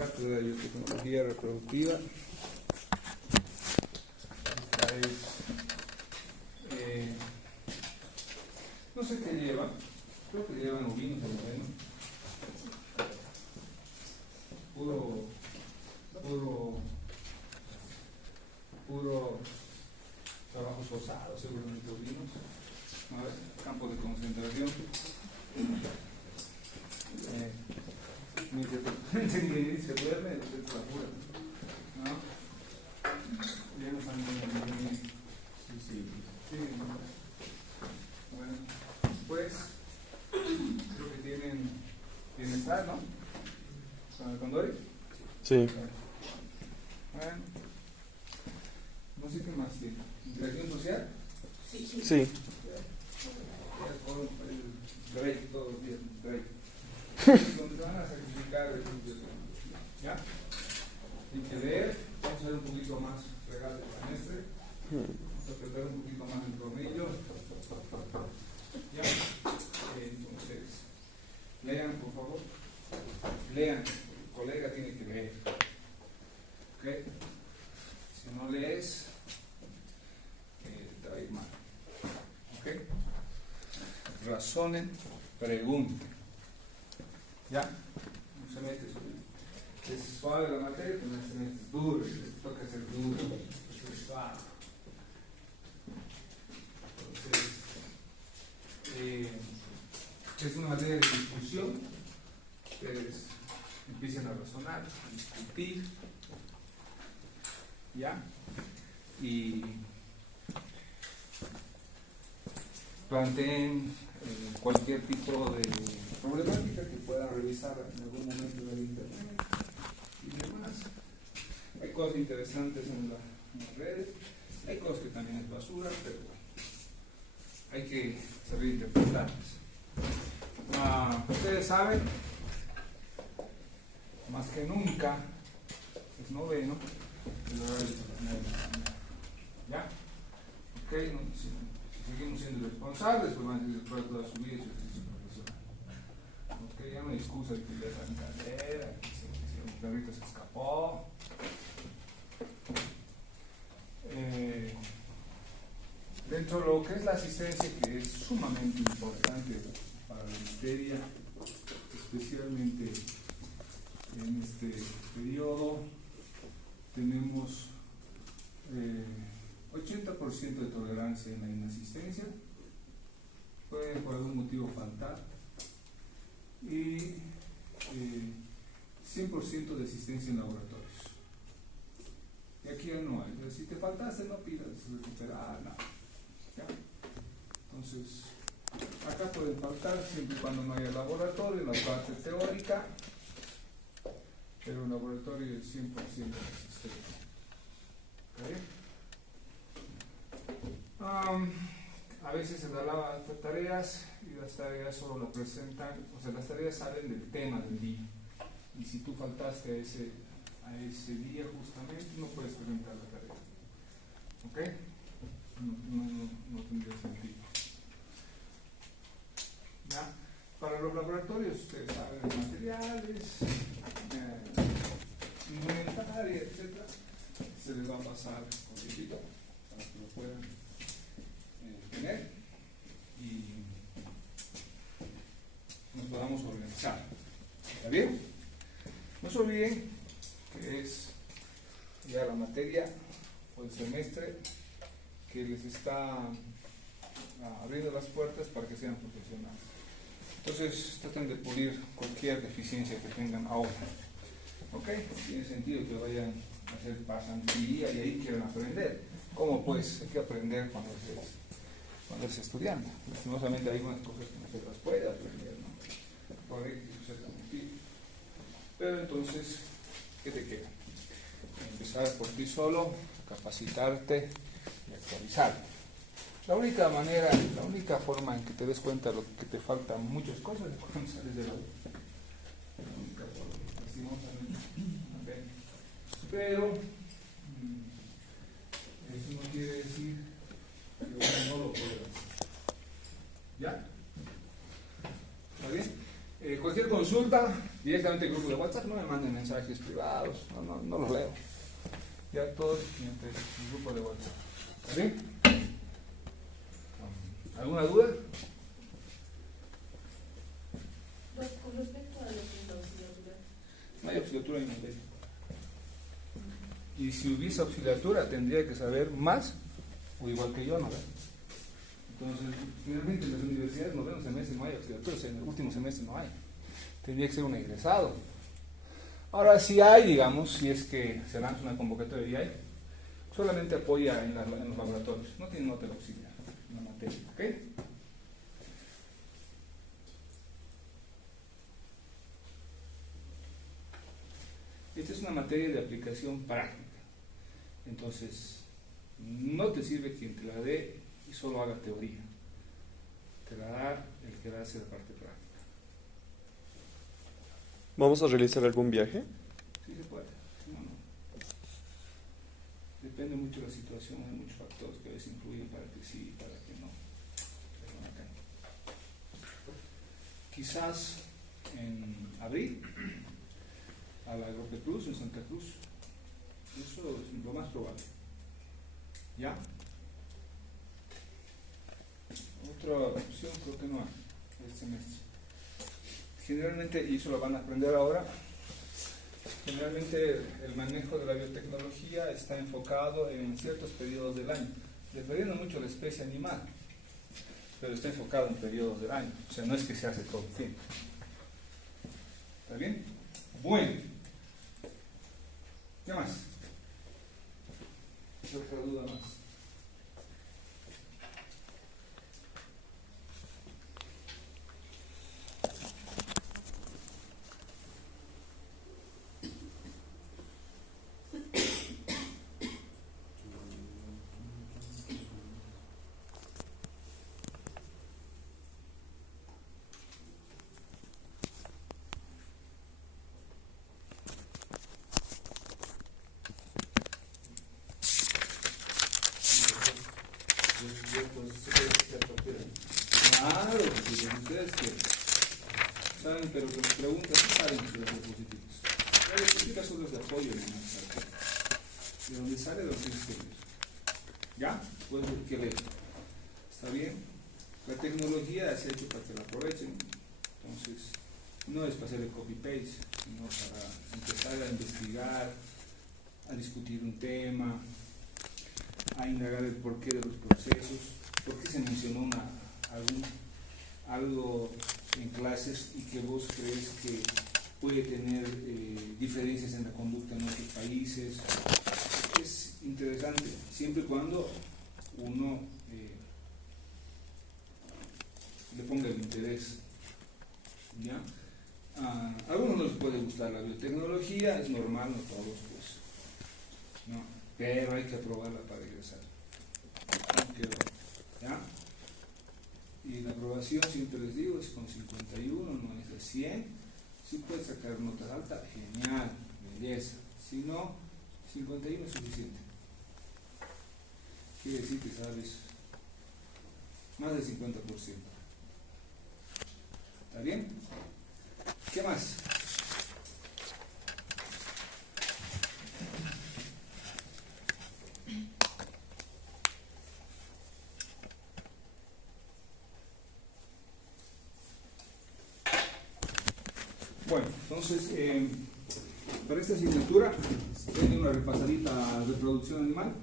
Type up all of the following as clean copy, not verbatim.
Cátedra de Biotecnología Reproductiva. Esta es, no sé qué lleva, creo que llevan ovinos por lo menos. Puro trabajo forzado, seguramente ovinos. A ver, campo de concentración. Ni se duerme, es la pura, ¿no? Ya no están bien. Sí. Bueno, pues creo que tienen bienestar, ¿no? ¿Con el Condori? Sí. Bueno, no sé qué más tiene. ¿Interacción social? Sí. El rey, todos los días, rey. Donde se van a sacrificar, ¿ya? Hay que ver, vamos a ver un poquito más regalo del semestre, vamos a apretar un poquito más el tornillo, ¿ya? Entonces, lean por favor, lean, el colega tiene que leer, ¿ok? Si no lees, te va a ir mal, ¿ok? Razonen, pregunten. ¿Ya? Un semestre es suave la materia, pero un semestre es duro, toca ser duro, es suave. Entonces, es una materia de discusión, ustedes empiecen a razonar, a discutir, ¿ya? Y planteen cualquier tipo de problemática que puedan revisar en algún momento del internet y demás. Hay cosas interesantes en las redes, hay cosas que también es basura, pero bueno, hay que saber interpretarlas. Ustedes saben, más que nunca, es noveno, el horario ¿ya? Ok, no, si seguimos siendo responsables, pues van a tener que toda su vida y su ejercicio profesional. Ok, ya no hay excusa de que ya está en carrera, que el perrito se escapó. Dentro de lo que es la asistencia, que es sumamente importante para la materia, especialmente en este periodo, tenemos 80% de tolerancia en la inasistencia, puede por algún motivo faltar, y 100% de asistencia en laboratorios. Y aquí ya no hay, si te faltaste no pidas recuperar nada. ¿Ya? Entonces, acá pueden faltar siempre y cuando no haya laboratorio, en la parte teórica, pero un laboratorio es 100% de asistencia. ¿Okay? A veces se da las tareas y las tareas solo lo presentan, o sea, las tareas salen del tema del día. Y si tú faltaste a ese día justamente, no puedes presentar la tarea. ¿Ok? No tendría sentido. ¿Ya? Para los laboratorios, ustedes saben de materiales, indumentaria, etc. Se les va a pasar con chiquito para que lo puedan tener y nos podamos organizar. ¿Está bien? No se olviden que es ya la materia o el semestre que les está abriendo las puertas para que sean profesionales. Entonces traten de pulir cualquier deficiencia que tengan ahora. ¿Ok? Tiene sentido que vayan a hacer pasantía y ahí quieran aprender. ¿Cómo pues? Hay que aprender cuando es estudiante. Lastimosamente hay algunas cosas que no se las puede aprender, ¿no? Por ahí que suceda contigo. Pero entonces, ¿qué te queda? Empezar por ti solo, capacitarte y actualizarte. La única forma en que te des cuenta de lo que te faltan muchas cosas es cuando sales de la U. La única forma, lastimosamente. ¿Okay? Pero eso no quiere decir que uno no lo pueda hacer. ¿Ya? ¿Está bien? Cualquier consulta, Directamente el grupo de WhatsApp, no me manden mensajes privados, no los leo. Ya todos mediante el grupo de WhatsApp. ¿Está bien? ¿Alguna duda? Pues con respecto a lo que es la auxiliatura. No hay auxiliatura en inglés. Y si hubiese auxiliatura, tendría que saber más, o igual que yo, ¿no? Entonces, finalmente en las universidades, noveno semestre no hay auxiliatura, o sea, en el último semestre no hay. Tendría que ser un egresado. Ahora, si hay, digamos, si es que se lanza una convocatoria y hay, solamente apoya en los laboratorios, no tiene nota de auxiliar en la materia, ¿ok? Esta es una materia de aplicación práctica. Entonces, no te sirve quien te la dé y solo haga teoría. Te la da el que hace la parte práctica. ¿Vamos a realizar algún viaje? Sí se puede, si no, no. Depende mucho de la situación, hay muchos factores que a veces influyen para que sí y para que no. Pero acá. Quizás en abril, a la Agropetrus en Santa Cruz. Eso es lo más probable. ¿Ya? Otra opción creo que no hay este semestre. Generalmente, y eso lo van a aprender ahora, generalmente el manejo de la biotecnología está enfocado en ciertos periodos del año, dependiendo mucho de la especie animal, pero está enfocado en periodos del año, o sea, no es que se hace todo el tiempo. ¿Está bien? Bueno. ¿Qué más? ¿Qué otra duda más? Claro, si ustedes que saben, pero que me preguntan, ¿qué saben de las diapositivas? Las diapositivas son los de apoyo en de donde sale los estudios. ¿Ya? Pues que leer. ¿Está bien? La tecnología se ha hecho para que la aprovechen. Entonces, no es para hacer el copy-paste, sino para empezar a investigar, a discutir un tema, a indagar el porqué de los procesos, por qué se mencionó algo en clases y que vos crees que puede tener diferencias en la conducta en otros países. Es interesante, siempre y cuando uno le ponga el interés. ¿Ya? A algunos no les puede gustar la biotecnología, es normal, no todos, pues, ¿no? Pero hay que aprobarla para ingresar. No quedó, ¿ya? Y la aprobación, siempre les digo, es con 51, no es de 100. Si puedes sacar notas altas, genial, belleza. Si no, 51 es suficiente. Quiere decir que sabes más del 50%. ¿Está bien? ¿Qué más? Bueno, entonces, para esta asignatura, tiene una repasadita a reproducción animal,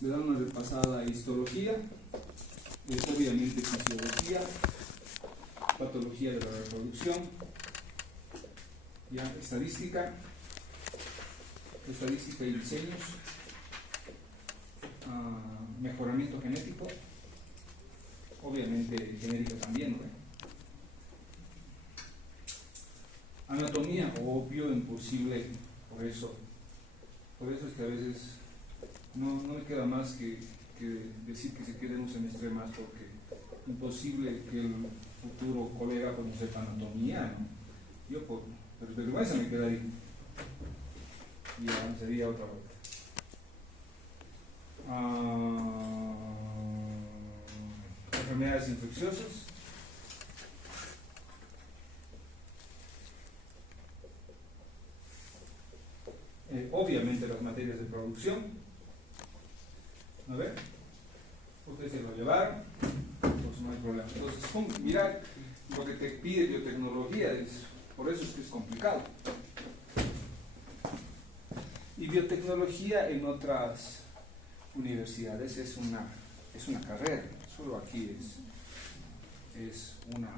le dan una repasada a histología, obviamente fisiología, patología de la reproducción, ya estadística y diseños, mejoramiento genético, obviamente genética también, ¿no? Anatomía, obvio, imposible, por eso es que a veces no me queda más que decir que se quede un semestre más, porque imposible que el futuro colega pues no sepa anatomía, ¿no? Yo por vergüenza me quedaría y ya sería otra vuelta. Enfermedades infecciosas, obviamente las materias de producción. ¿No ve? Ustedes se lo llevaron, pues no hay problema. Entonces, mirad lo que te pide biotecnología, por eso es que es complicado. Y biotecnología en otras universidades es una carrera, solo aquí es una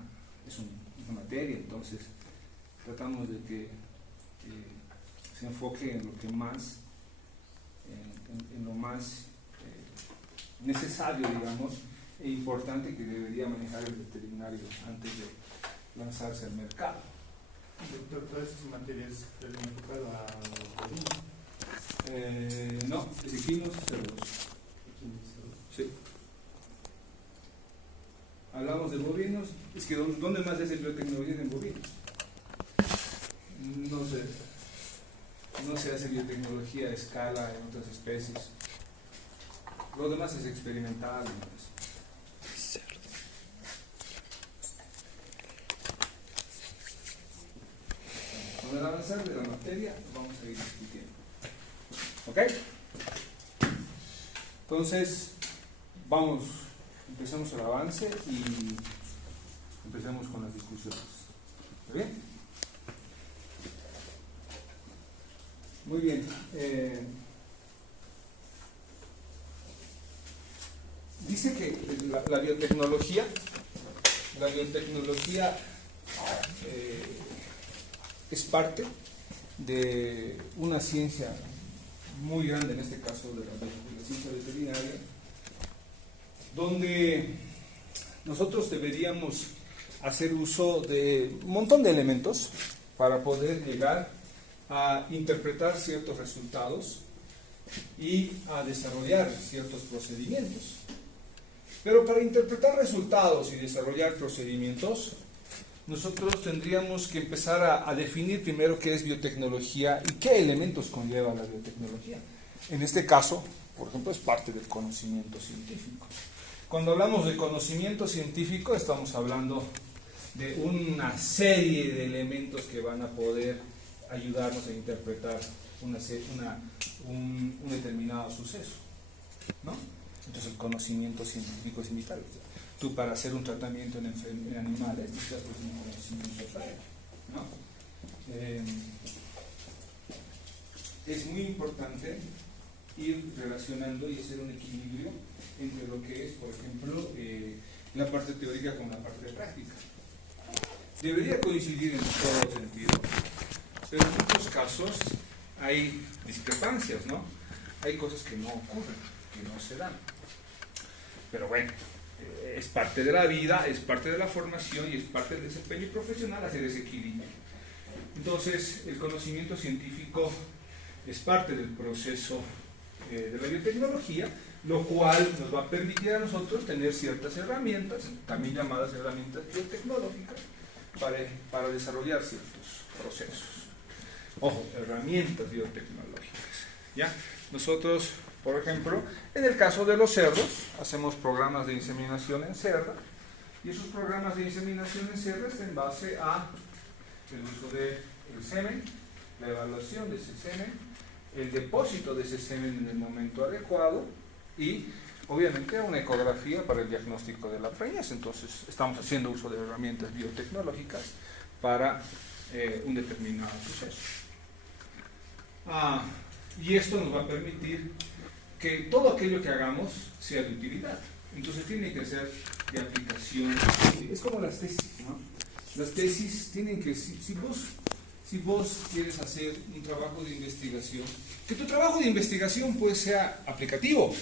materia, entonces tratamos de que se enfoque en lo que más, en lo más necesario, digamos, e importante que debería manejar el veterinario antes de lanzarse al mercado. Doctor, todas esas materias están enfocadas a No, es equinos cerdos. Sí. Hablamos de bovinos, es que ¿dónde más es biotecnología en bovinos? No se hace biotecnología a escala en otras especies. Lo demás es experimental. Con el avanzar de la materia vamos a ir discutiendo. ¿Ok? Entonces, empecemos el avance y empecemos con las discusiones. ¿Está bien? Muy bien. Dice que la biotecnología es parte de una ciencia muy grande, en este caso de la ciencia veterinaria, donde nosotros deberíamos hacer uso de un montón de elementos para poder llegar a interpretar ciertos resultados y a desarrollar ciertos procedimientos. Pero para interpretar resultados y desarrollar procedimientos, nosotros tendríamos que empezar a definir primero qué es biotecnología y qué elementos conlleva la biotecnología. En este caso, por ejemplo, es parte del conocimiento científico. Cuando hablamos de conocimiento científico, estamos hablando de una serie de elementos que van a poder ayudarnos a interpretar un determinado suceso, ¿no? Entonces el conocimiento científico es vital. Tú para hacer un tratamiento en animales necesitas un conocimiento previo, ¿no? Es muy importante ir relacionando y hacer un equilibrio entre lo que es, por ejemplo, la parte teórica con la parte práctica. Debería coincidir en todo sentido, pero en muchos casos hay discrepancias, ¿no? Hay cosas que no ocurren, que no se dan. Pero bueno, es parte de la vida, es parte de la formación y es parte del desempeño profesional hacer ese equilibrio. Entonces, el conocimiento científico es parte del proceso de la biotecnología, lo cual nos va a permitir a nosotros tener ciertas herramientas, también llamadas herramientas biotecnológicas, para desarrollar ciertos procesos. Ojo, herramientas biotecnológicas, ¿ya? Nosotros, por ejemplo, en el caso de los cerdos, hacemos programas de inseminación en cerda, y esos programas de inseminación en cerda están en base a el uso del semen, la evaluación de ese semen, el depósito de ese semen en el momento adecuado y, obviamente, una ecografía para el diagnóstico de la preñez. Entonces, estamos haciendo uso de herramientas biotecnológicas para un determinado proceso. Y esto nos va a permitir que todo aquello que hagamos sea de utilidad. Entonces tiene que ser de aplicación. Es como las tesis, ¿no? Las tesis tienen que, si vos quieres hacer un trabajo de investigación, que tu trabajo de investigación pues sea aplicativo,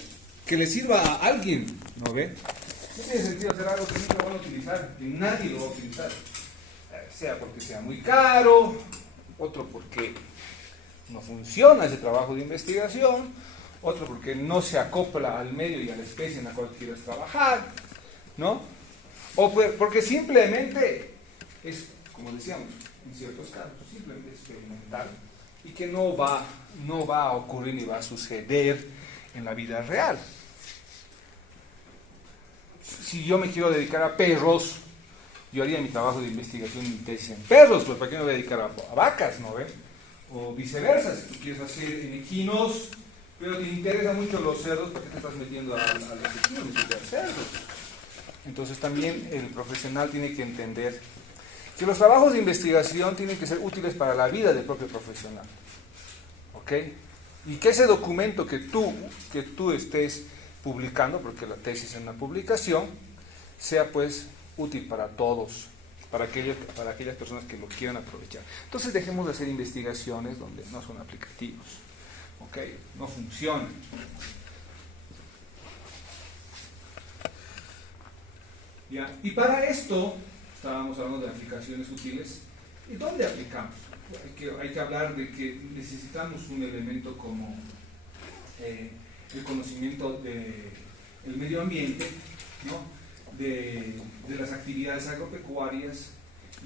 que le sirva a alguien, ¿no ve? No tiene sentido hacer algo que nunca van a utilizar, que nadie lo va a utilizar. Sea porque sea muy caro, otro porque no funciona ese trabajo de investigación, otro porque no se acopla al medio y a la especie en la cual quieres trabajar, ¿no? O porque simplemente es, como decíamos, en ciertos casos, simplemente experimental y que no va a ocurrir ni va a suceder en la vida real. Si yo me quiero dedicar a perros, yo haría mi trabajo de investigación y tesis en perros, pues ¿para qué me voy a dedicar a vacas, no ven? O viceversa, si tú quieres hacer en equinos, pero te interesan mucho los cerdos, ¿por qué te estás metiendo a los equinos? Necesitas cerdos. Entonces también el profesional tiene que entender que los trabajos de investigación tienen que ser útiles para la vida del propio profesional. ¿Ok? Y que ese documento que tú estés publicando, porque la tesis es una publicación, sea pues útil para todos, para aquellas personas que lo quieran aprovechar. Entonces dejemos de hacer investigaciones donde no son aplicativos. ¿Ok? No funcionan. ¿Ya? Y para esto, estábamos hablando de aplicaciones útiles. ¿Y dónde aplicamos? Hay que hablar de que necesitamos un elemento como el conocimiento del medio ambiente, ¿no? de las actividades agropecuarias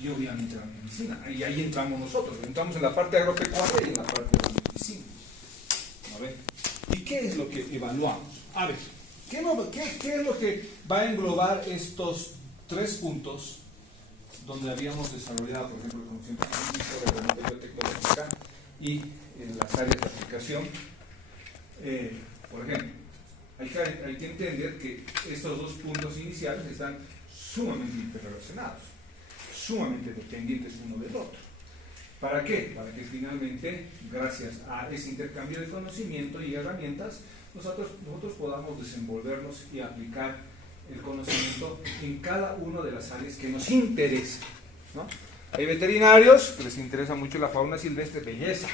y obviamente la medicina. Y ahí entramos nosotros. Entramos en la parte agropecuaria y en la parte de la medicina. A ver, ¿y qué es lo que evaluamos? A ver, ¿qué es lo que va a englobar estos 3 puntos donde habíamos desarrollado, por ejemplo, el conocimiento científico, la biotecnológica y las áreas de aplicación? Por ejemplo, hay que entender que estos 2 puntos iniciales están sumamente interrelacionados, sumamente dependientes uno del otro. ¿Para qué? Para que finalmente, gracias a ese intercambio de conocimiento y herramientas, nosotros podamos desenvolvernos y aplicar el conocimiento en cada una de las áreas que nos interesa, ¿no? Hay veterinarios que les interesa mucho la fauna silvestre, belleza,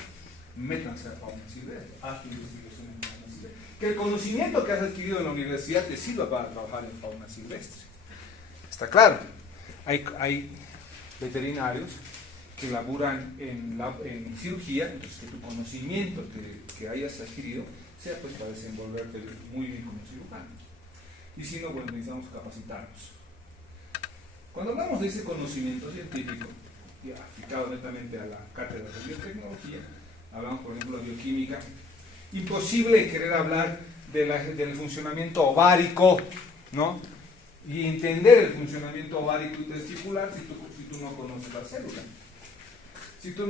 métanse a fauna silvestre, haz investigación en fauna silvestre. Que el conocimiento que has adquirido en la universidad te sirva para trabajar en fauna silvestre. Está claro. Hay veterinarios que laburan en cirugía, entonces que tu conocimiento que hayas adquirido sea pues para desenvolverte muy bien como cirujano. Y si no, bueno, necesitamos capacitarnos. Cuando hablamos de ese conocimiento científico, y aplicado netamente a la cátedra de biotecnología, hablamos por ejemplo de bioquímica, imposible querer hablar del funcionamiento ovárico, ¿no? Y entender el funcionamiento ovárico y testicular si tú no conoces la célula. Si tú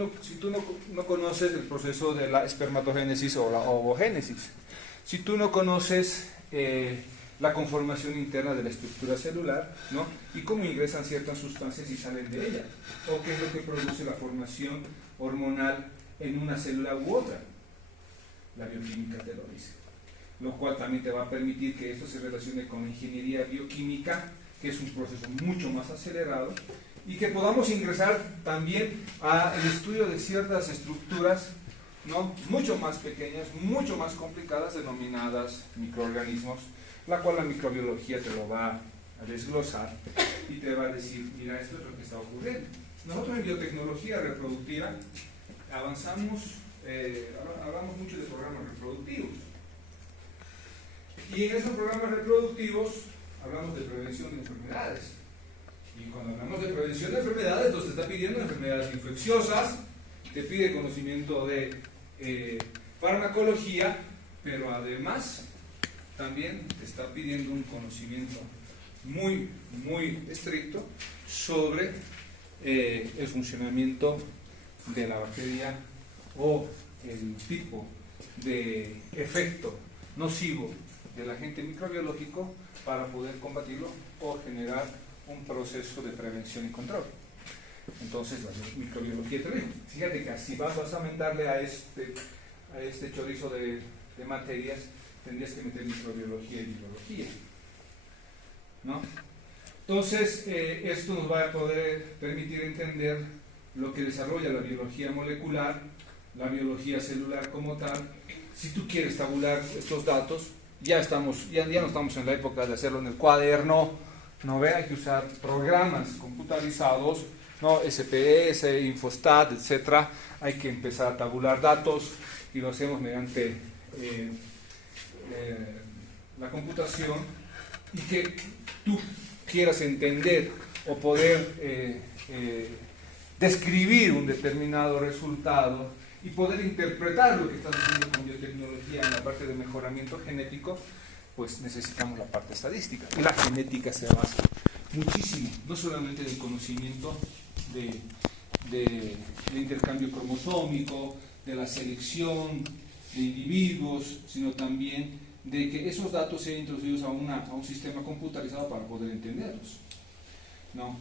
no conoces el proceso de la espermatogénesis o la ovogénesis, si tú no conoces la conformación interna de la estructura celular, ¿no? Y cómo ingresan ciertas sustancias y salen de ella, o qué es lo que produce la formación hormonal en una célula u otra. La bioquímica te lo dice, lo cual también te va a permitir que esto se relacione con la ingeniería bioquímica, que es un proceso mucho más acelerado, y que podamos ingresar también al estudio de ciertas estructuras, ¿no? Mucho más pequeñas, mucho más complicadas, denominadas microorganismos, la cual la microbiología te lo va a desglosar y te va a decir, mira, esto es lo que está ocurriendo. Nosotros en biotecnología reproductiva avanzamos, hablamos mucho de programas reproductivos, y en esos programas reproductivos hablamos de prevención de enfermedades. Y cuando hablamos de prevención de enfermedades, entonces te está pidiendo enfermedades infecciosas, te pide conocimiento de farmacología, pero además también te está pidiendo un conocimiento muy, muy estricto sobre el funcionamiento de la bacteria o el tipo de efecto nocivo del agente microbiológico para poder combatirlo o generar un proceso de prevención y control. Entonces la microbiología te dice, fíjate que si vas a aumentarle a este chorizo de materias, tendrías que meter microbiología y biología, ¿no? Entonces esto nos va a poder permitir entender lo que desarrolla la biología molecular, la biología celular como tal. Si tú quieres tabular estos datos, ya no estamos en la época de hacerlo en el cuaderno, no ve, hay que usar programas computarizados, ¿no? SPS, Infostat, etcétera. Hay que empezar a tabular datos y lo hacemos mediante la computación, y que tú quieras entender o poder describir un determinado resultado y poder interpretar lo que estás haciendo con biotecnología en la parte de mejoramiento genético, pues necesitamos la parte estadística. Y la genética se basa muchísimo, no solamente del conocimiento del intercambio cromosómico, de la selección de individuos, sino también de que esos datos sean introducidos a un sistema computarizado para poder entenderlos, ¿no?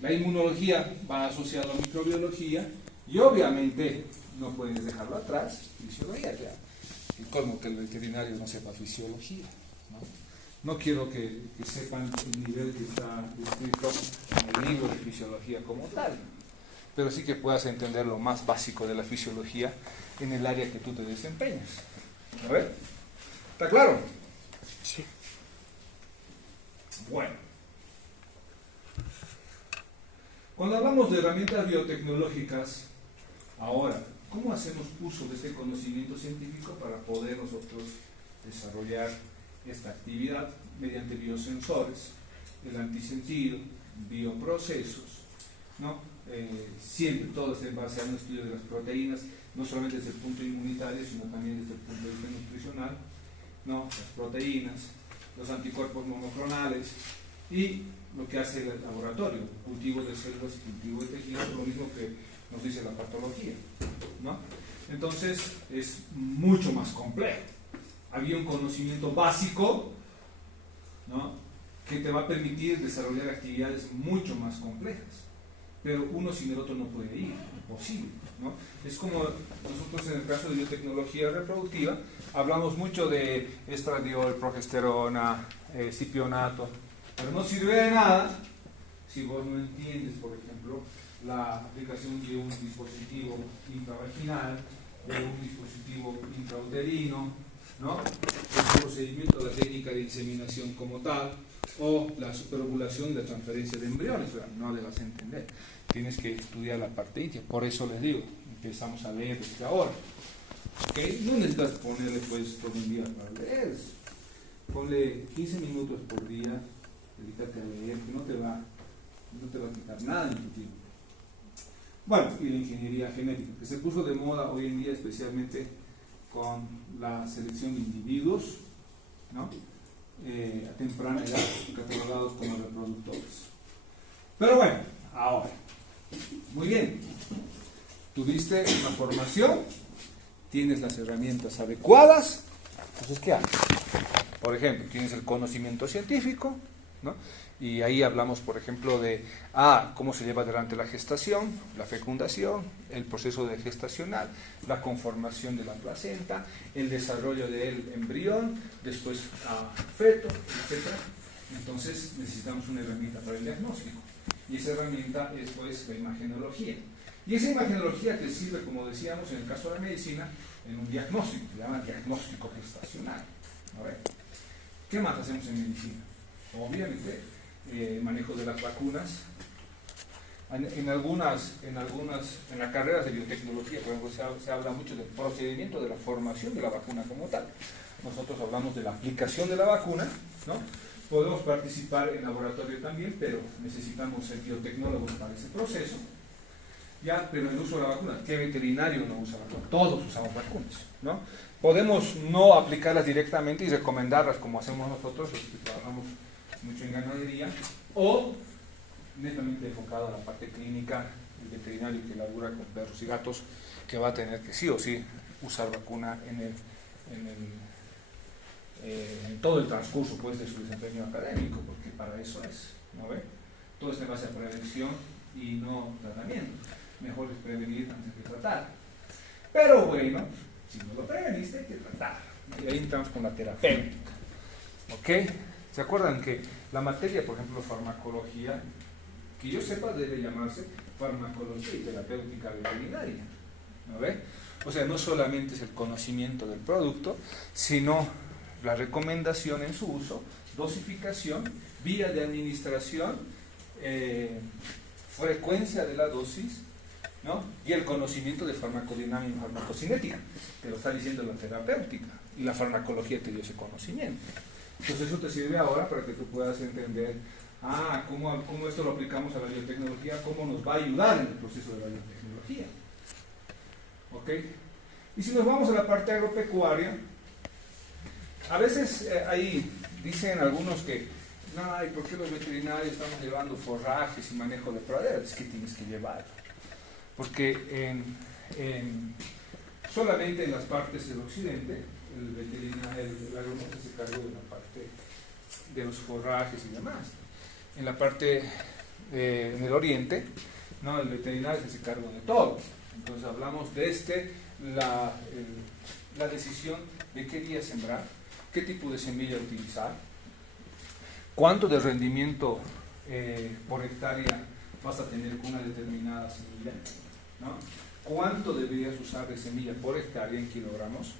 La inmunología va asociada a microbiología y obviamente no puedes dejarlo atrás, fisiología, ya. Y como que el veterinario no sepa fisiología, ¿no? No quiero que sepan el nivel que está descrito en el libro de fisiología como tal, pero sí que puedas entender lo más básico de la fisiología en el área que tú te desempeñas. A ver, ¿está claro? Sí. Bueno, cuando hablamos de herramientas biotecnológicas, ahora, ¿cómo hacemos uso de este conocimiento científico para poder nosotros desarrollar esta actividad mediante biosensores, el antisentido, bioprocesos, ¿no? Siempre todo está en base a un estudio de las proteínas, no solamente desde el punto inmunitario, sino también desde el punto de vista nutricional, ¿no? Las proteínas, los anticuerpos monoclonales y lo que hace el laboratorio, cultivo de células y cultivo de tejidos, lo mismo que nos dice la patología, ¿no? Entonces es mucho más complejo. Había un conocimiento básico, ¿no?, que te va a permitir desarrollar actividades mucho más complejas, pero uno sin el otro no puede ir, imposible, ¿no? Es como nosotros en el caso de biotecnología reproductiva hablamos mucho de estradiol, progesterona, cipionato, pero no sirve de nada si vos no entiendes, por ejemplo, la aplicación de un dispositivo intravaginal, de un dispositivo intrauterino, ¿no?, el procedimiento de la técnica de inseminación como tal, o la superovulación y la transferencia de embriones. O sea, no le vas a entender, tienes que estudiar la parte íntima. Por eso les digo, empezamos a leer desde ahora, ¿okay? No necesitas ponerle pues todo un día para leer, ponle 15 minutos por día, dedícate a leer, que no te va a quitar nada en tu tiempo. Bueno, y la ingeniería genética, que se puso de moda hoy en día, especialmente con la selección de individuos, ¿no?, a temprana edad, catalogados como reproductores. Pero bueno, ahora, muy bien, tuviste una formación, tienes las herramientas adecuadas, entonces ¿qué haces? Por ejemplo, tienes el conocimiento científico, ¿no?, y ahí hablamos, por ejemplo, de cómo se lleva adelante la gestación, la fecundación, el proceso de gestacional, la conformación de la placenta, el desarrollo del embrión, después feto, etc. Entonces necesitamos una herramienta para el diagnóstico, y esa herramienta es pues la imagenología. Y esa imagenología te sirve, como decíamos, en el caso de la medicina, en un diagnóstico, se llama diagnóstico gestacional. A ver, ¿qué más hacemos en medicina? Obviamente, manejo de las vacunas. En las carreras de biotecnología, por ejemplo, se habla mucho del procedimiento de la formación de la vacuna como tal. Nosotros hablamos de la aplicación de la vacuna, ¿no? Podemos participar en laboratorio también, pero necesitamos ser biotecnólogos para ese proceso. Ya, pero el uso de la vacuna, ¿qué veterinario no usa vacuna? Todos usamos vacunas, ¿no? Podemos no aplicarlas directamente y recomendarlas como hacemos nosotros, los que trabajamos mucho en ganadería, o netamente enfocado a la parte clínica, el veterinario que labura con perros y gatos, que va a tener que sí o sí usar vacuna en todo el transcurso pues, de su desempeño académico, porque para eso es, ¿no ve? Todo está en base a prevención y no tratamiento. Mejor es prevenir antes que tratar. Pero bueno, si no lo preveniste, hay que tratar. Y ahí entramos con la terapéutica. ¿Ok? ¿Se acuerdan que la materia, por ejemplo, farmacología, que yo sepa, debe llamarse farmacología y terapéutica veterinaria? ¿No ve? O sea, no solamente es el conocimiento del producto, sino la recomendación en su uso, dosificación, vía de administración, frecuencia de la dosis, ¿no?, y el conocimiento de farmacodinámica y farmacocinética, te lo está diciendo la terapéutica, y la farmacología te dio ese conocimiento. Entonces eso te sirve ahora para que tú puedas entender cómo esto lo aplicamos a la biotecnología, cómo nos va a ayudar en el proceso de la biotecnología. ¿Ok? Y si nos vamos a la parte agropecuaria, a veces ahí dicen algunos que No, ¿y por qué los veterinarios estamos llevando forrajes y manejo de praderas? Es que tienes que llevarlo. Porque solamente en las partes del occidente, el veterinario, el agrónomo se cargó de la parte de los forrajes y demás. En la parte, en el oriente, no, el veterinario se cargó de todo. Entonces hablamos de la decisión de qué día sembrar, qué tipo de semilla utilizar, cuánto de rendimiento por hectárea vas a tener con una determinada semilla, ¿no? Cuánto deberías usar de semilla por hectárea en kilogramos,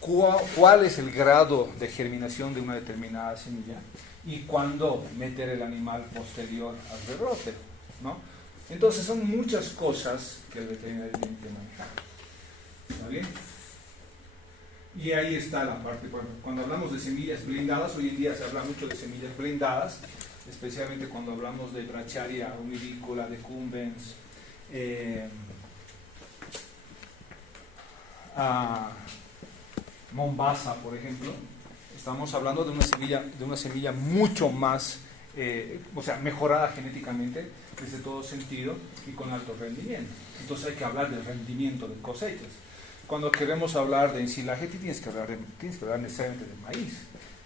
cuál es el grado de germinación de una determinada semilla y cuándo meter el animal posterior al rebrote, ¿no? Entonces son muchas cosas que el veterinario tiene que manejar. ¿Está bien? Y ahí está la parte, bueno, cuando hablamos de semillas blindadas, hoy en día se habla mucho de semillas blindadas, especialmente cuando hablamos de Bracharia humidicola, de Cumbens, Mombasa, por ejemplo. Estamos hablando de una semilla mucho más, o sea, mejorada genéticamente desde todo sentido y con alto rendimiento. Entonces hay que hablar del rendimiento de cosechas. Cuando queremos hablar de ensilaje, tienes que hablar necesariamente de maíz,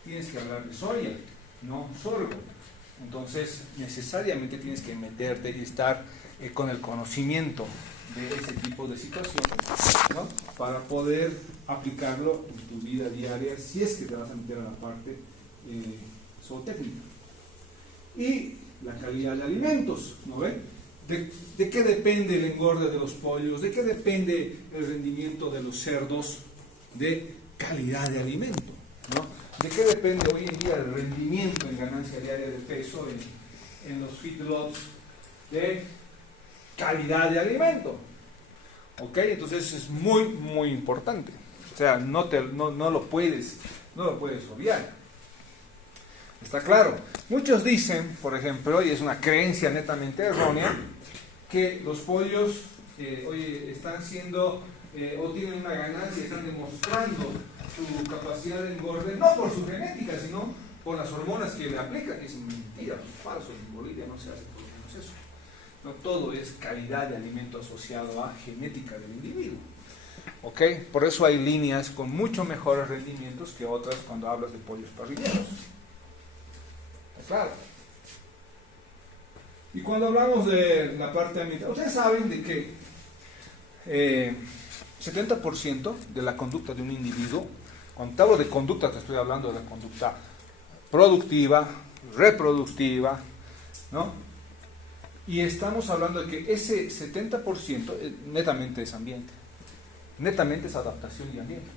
tienes que hablar de soya, no sorgo. Entonces, necesariamente tienes que meterte y estar con el conocimiento de ese tipo de situaciones, ¿no? Para poder aplicarlo en tu vida diaria, si es que te vas a meter a la parte zootécnica. Y la calidad de alimentos, ¿no ven? ¿De qué depende el engorde de los pollos? ¿De qué depende el rendimiento de los cerdos? De calidad de alimento, ¿no? ¿De qué depende hoy en día el rendimiento en ganancia diaria de peso en los feedlots? De calidad de alimento. ¿Ok? Entonces es muy, muy importante. O sea, no lo puedes obviar. ¿Está claro? Muchos dicen, por ejemplo, y es una creencia netamente errónea, que los pollos están siendo o tienen una ganancia, están demostrando su capacidad de engorde, no por su genética, sino por las hormonas que le aplican, que es mentira, es falso, en Bolivia no se hace por lo menos eso. No todo es calidad de alimento asociado a genética del individuo. ¿Ok? Por eso hay líneas con mucho mejores rendimientos que otras cuando hablas de pollos parrilleros. ¿Está claro? Y cuando hablamos de la parte ambiental, ustedes saben de que 70% de la conducta de un individuo, cuando te hablo de conducta, te estoy hablando de la conducta productiva, reproductiva, ¿no? Y estamos hablando de que ese 70% netamente es ambiente, netamente es adaptación y ambiente.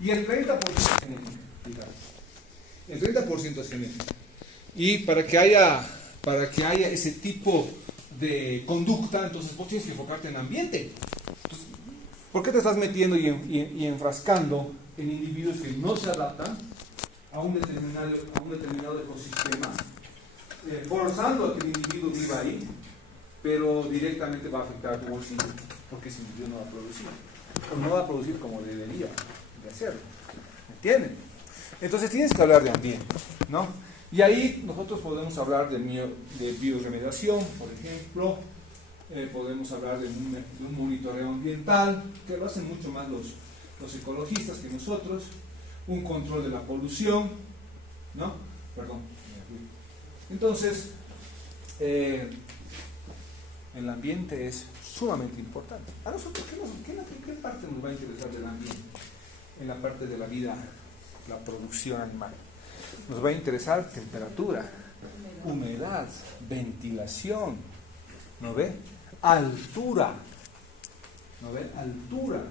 Y el 30% es genética. El 30% es genética. Y para que haya ese tipo de conducta, entonces vos tienes que enfocarte en ambiente. Entonces, ¿por qué te estás metiendo y enfrascando en individuos que no se adaptan a un determinado ecosistema, forzando a que el individuo viva ahí, pero directamente va a afectar a tu bolsillo, porque ese individuo no va a producir, o no va a producir como debería de hacerlo? ¿Me entienden? Entonces tienes que hablar de ambiente, ¿no? Y ahí nosotros podemos hablar de bioremediación, por ejemplo, podemos hablar de un monitoreo ambiental, que lo hacen mucho más los ecologistas que nosotros, un control de la polución, ¿no? Perdón. Entonces, el ambiente es sumamente importante. ¿A nosotros qué parte nos va a interesar del ambiente? En la parte de la vida, la producción animal. Nos va a interesar temperatura, humedad, ventilación, ¿no ve? Altura, ¿no ve? Altura.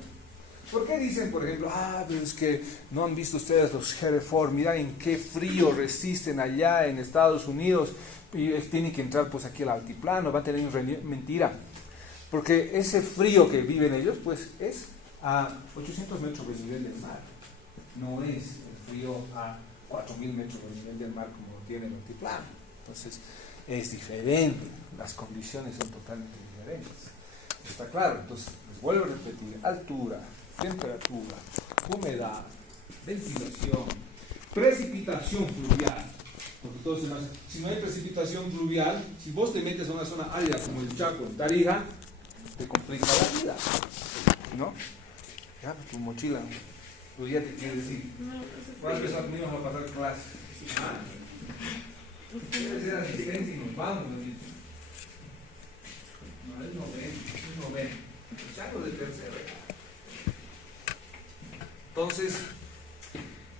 ¿Por qué dicen, por ejemplo, pero es que no han visto ustedes los Hereford, mira en qué frío resisten allá en Estados Unidos y tienen que entrar pues aquí al altiplano, va a tener un rendimiento? Mentira, porque ese frío que viven ellos pues es a 800 metros del nivel del mar, no es el frío a 4000 metros del nivel del mar como lo tiene el altiplano. Entonces es diferente, las condiciones son totalmente diferentes. ¿Está claro? Entonces les vuelvo a repetir: altura, temperatura, humedad, ventilación, precipitación fluvial. porque todo se nace. Si no hay precipitación pluvial, si vos te metes a una zona árida como el Chaco, en Tarija, te complica la vida, ¿no? Ya, tu mochila, pues ya te quiere decir. Vas a empezar conmigo a pasar clases. ¿Ah? Quieres ser asistente y nos vamos. No, él no ven. El Chaco de tercero. Entonces,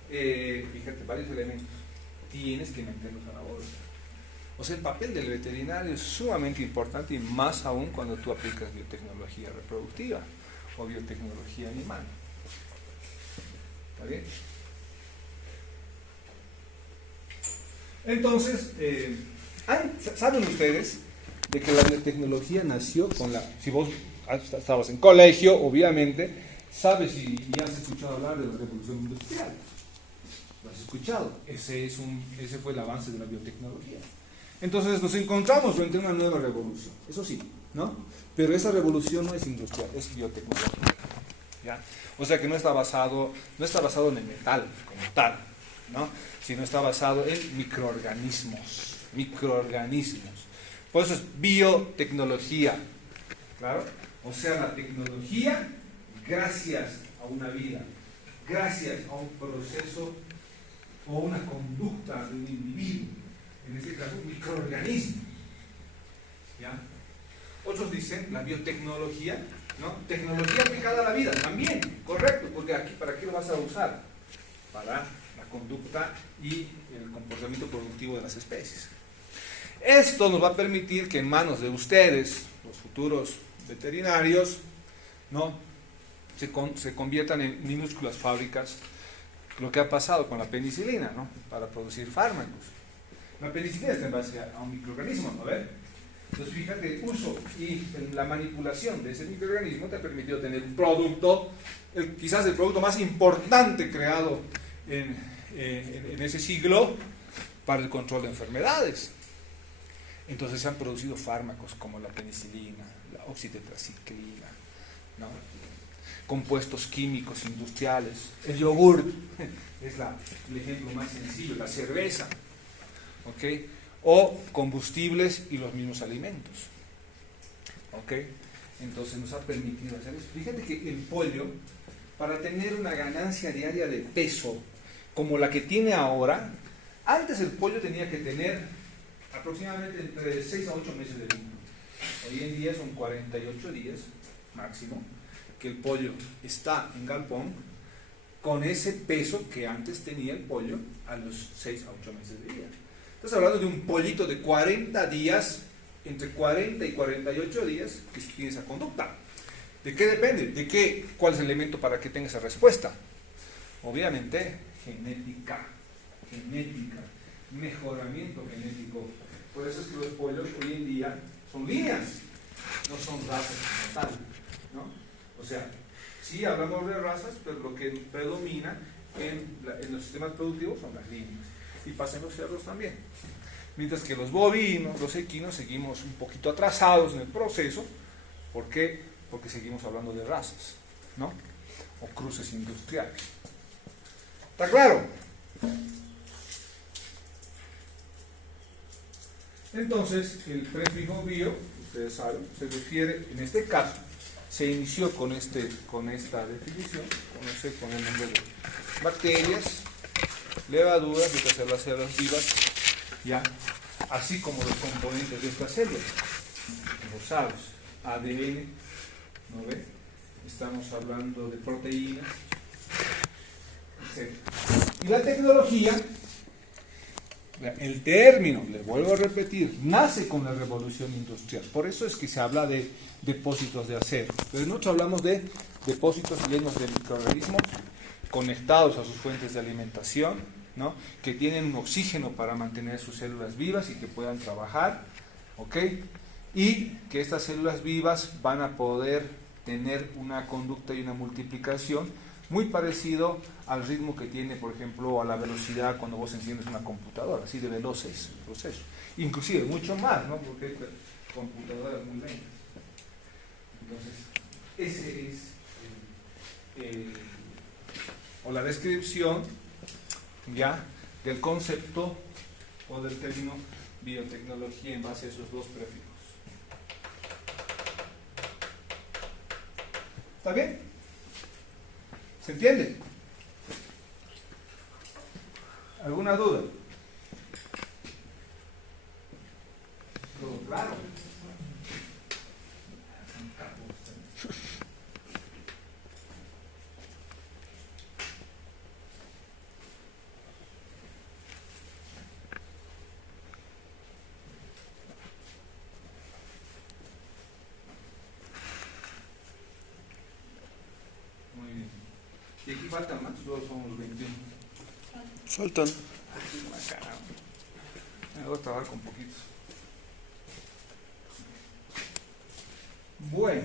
fíjate, varios elementos. Tienes que meterlos a la bolsa. O sea, el papel del veterinario es sumamente importante y más aún cuando tú aplicas biotecnología reproductiva o biotecnología animal. ¿Está bien? Entonces, ¿saben ustedes de que la biotecnología nació con la... Si vos estabas en colegio, obviamente, sabes y has escuchado hablar de la revolución industrial. ¿Lo has escuchado? Ese fue el avance de la biotecnología. Entonces nos encontramos frente a una nueva revolución, eso sí, ¿no? Pero esa revolución no es industrial, es biotecnológica, ¿ya? O sea que no está basado en el metal como tal, ¿no? Sino está basado en microorganismos. Por eso es biotecnología, ¿claro? O sea, la tecnología gracias a una vida, gracias a un proceso o una conducta de un individuo, en este caso un microorganismo. ¿Ya? Otros dicen la biotecnología, ¿no? Tecnología aplicada a la vida, también, correcto, porque aquí, ¿para qué lo vas a usar? Para la conducta y el comportamiento productivo de las especies. Esto nos va a permitir que en manos de ustedes, los futuros veterinarios, ¿no? se conviertan en minúsculas fábricas, lo que ha pasado con la penicilina, ¿no? Para producir fármacos. La penicilina está en base a un microorganismo, ¿no? Entonces fíjate, el uso y la manipulación de ese microorganismo te ha permitido tener un producto, quizás el producto más importante creado en ese siglo para el control de enfermedades. Entonces se han producido fármacos como la penicilina, la oxitetraciclina, ¿no? Compuestos químicos industriales, el yogur es el ejemplo más sencillo, la cerveza, ¿ok? O combustibles y los mismos alimentos, ¿ok? Entonces nos ha permitido hacer eso. Fíjate que el pollo, para tener una ganancia diaria de peso como la que tiene ahora, antes el pollo tenía que tener aproximadamente entre 6 a 8 meses de vida. Hoy en día son 48 días máximo que el pollo está en galpón con ese peso que antes tenía el pollo a los 6 a 8 meses de vida. Estás hablando de un pollito de 40 días, entre 40 y 48 días, que tiene esa conducta. ¿De qué depende? ¿Cuál es el elemento para que tenga esa respuesta? Obviamente, genética, mejoramiento genético. Por eso es que los pollos hoy en día son líneas, no son razas como tal, ¿no? O sea, sí hablamos de razas, pero lo que predomina en los sistemas productivos son las líneas. Y pasa en los cerdos también. Mientras que los bovinos, los equinos, seguimos un poquito atrasados en el proceso. ¿Por qué? Porque seguimos hablando de razas, ¿no? O cruces industriales. ¿Está claro? Entonces, el prefijo bio, ustedes saben, se refiere, en este caso, se inició con esta definición, con el nombre de bacterias, levaduras, de hacer las células vivas, ¿ya? Así como los componentes de estas células, como sabes, ADN, ¿no ve? Estamos hablando de proteínas, etc. Y la tecnología, el término, le vuelvo a repetir, nace con la revolución industrial. Por eso es que se habla de depósitos de acero. Pero nosotros hablamos de depósitos llenos de microorganismos conectados a sus fuentes de alimentación, ¿no? Que tienen un oxígeno para mantener sus células vivas y que puedan trabajar, ¿ok? Y que estas células vivas van a poder tener una conducta y una multiplicación muy parecido al ritmo que tiene, por ejemplo, a la velocidad cuando vos enciendes una computadora, así de veloz es el proceso. Inclusive mucho más, ¿no? Porque hay computadoras muy lentas. Entonces, ese es o la descripción ya del concepto o del término biotecnología en base a esos dos prefijos. ¿Está bien? ¿Se entiende? ¿Alguna duda? ¿Todo claro? Muy bien. Y aquí faltan más, solo somos 21. Faltan. Me voy a trabajar con poquitos. Bueno.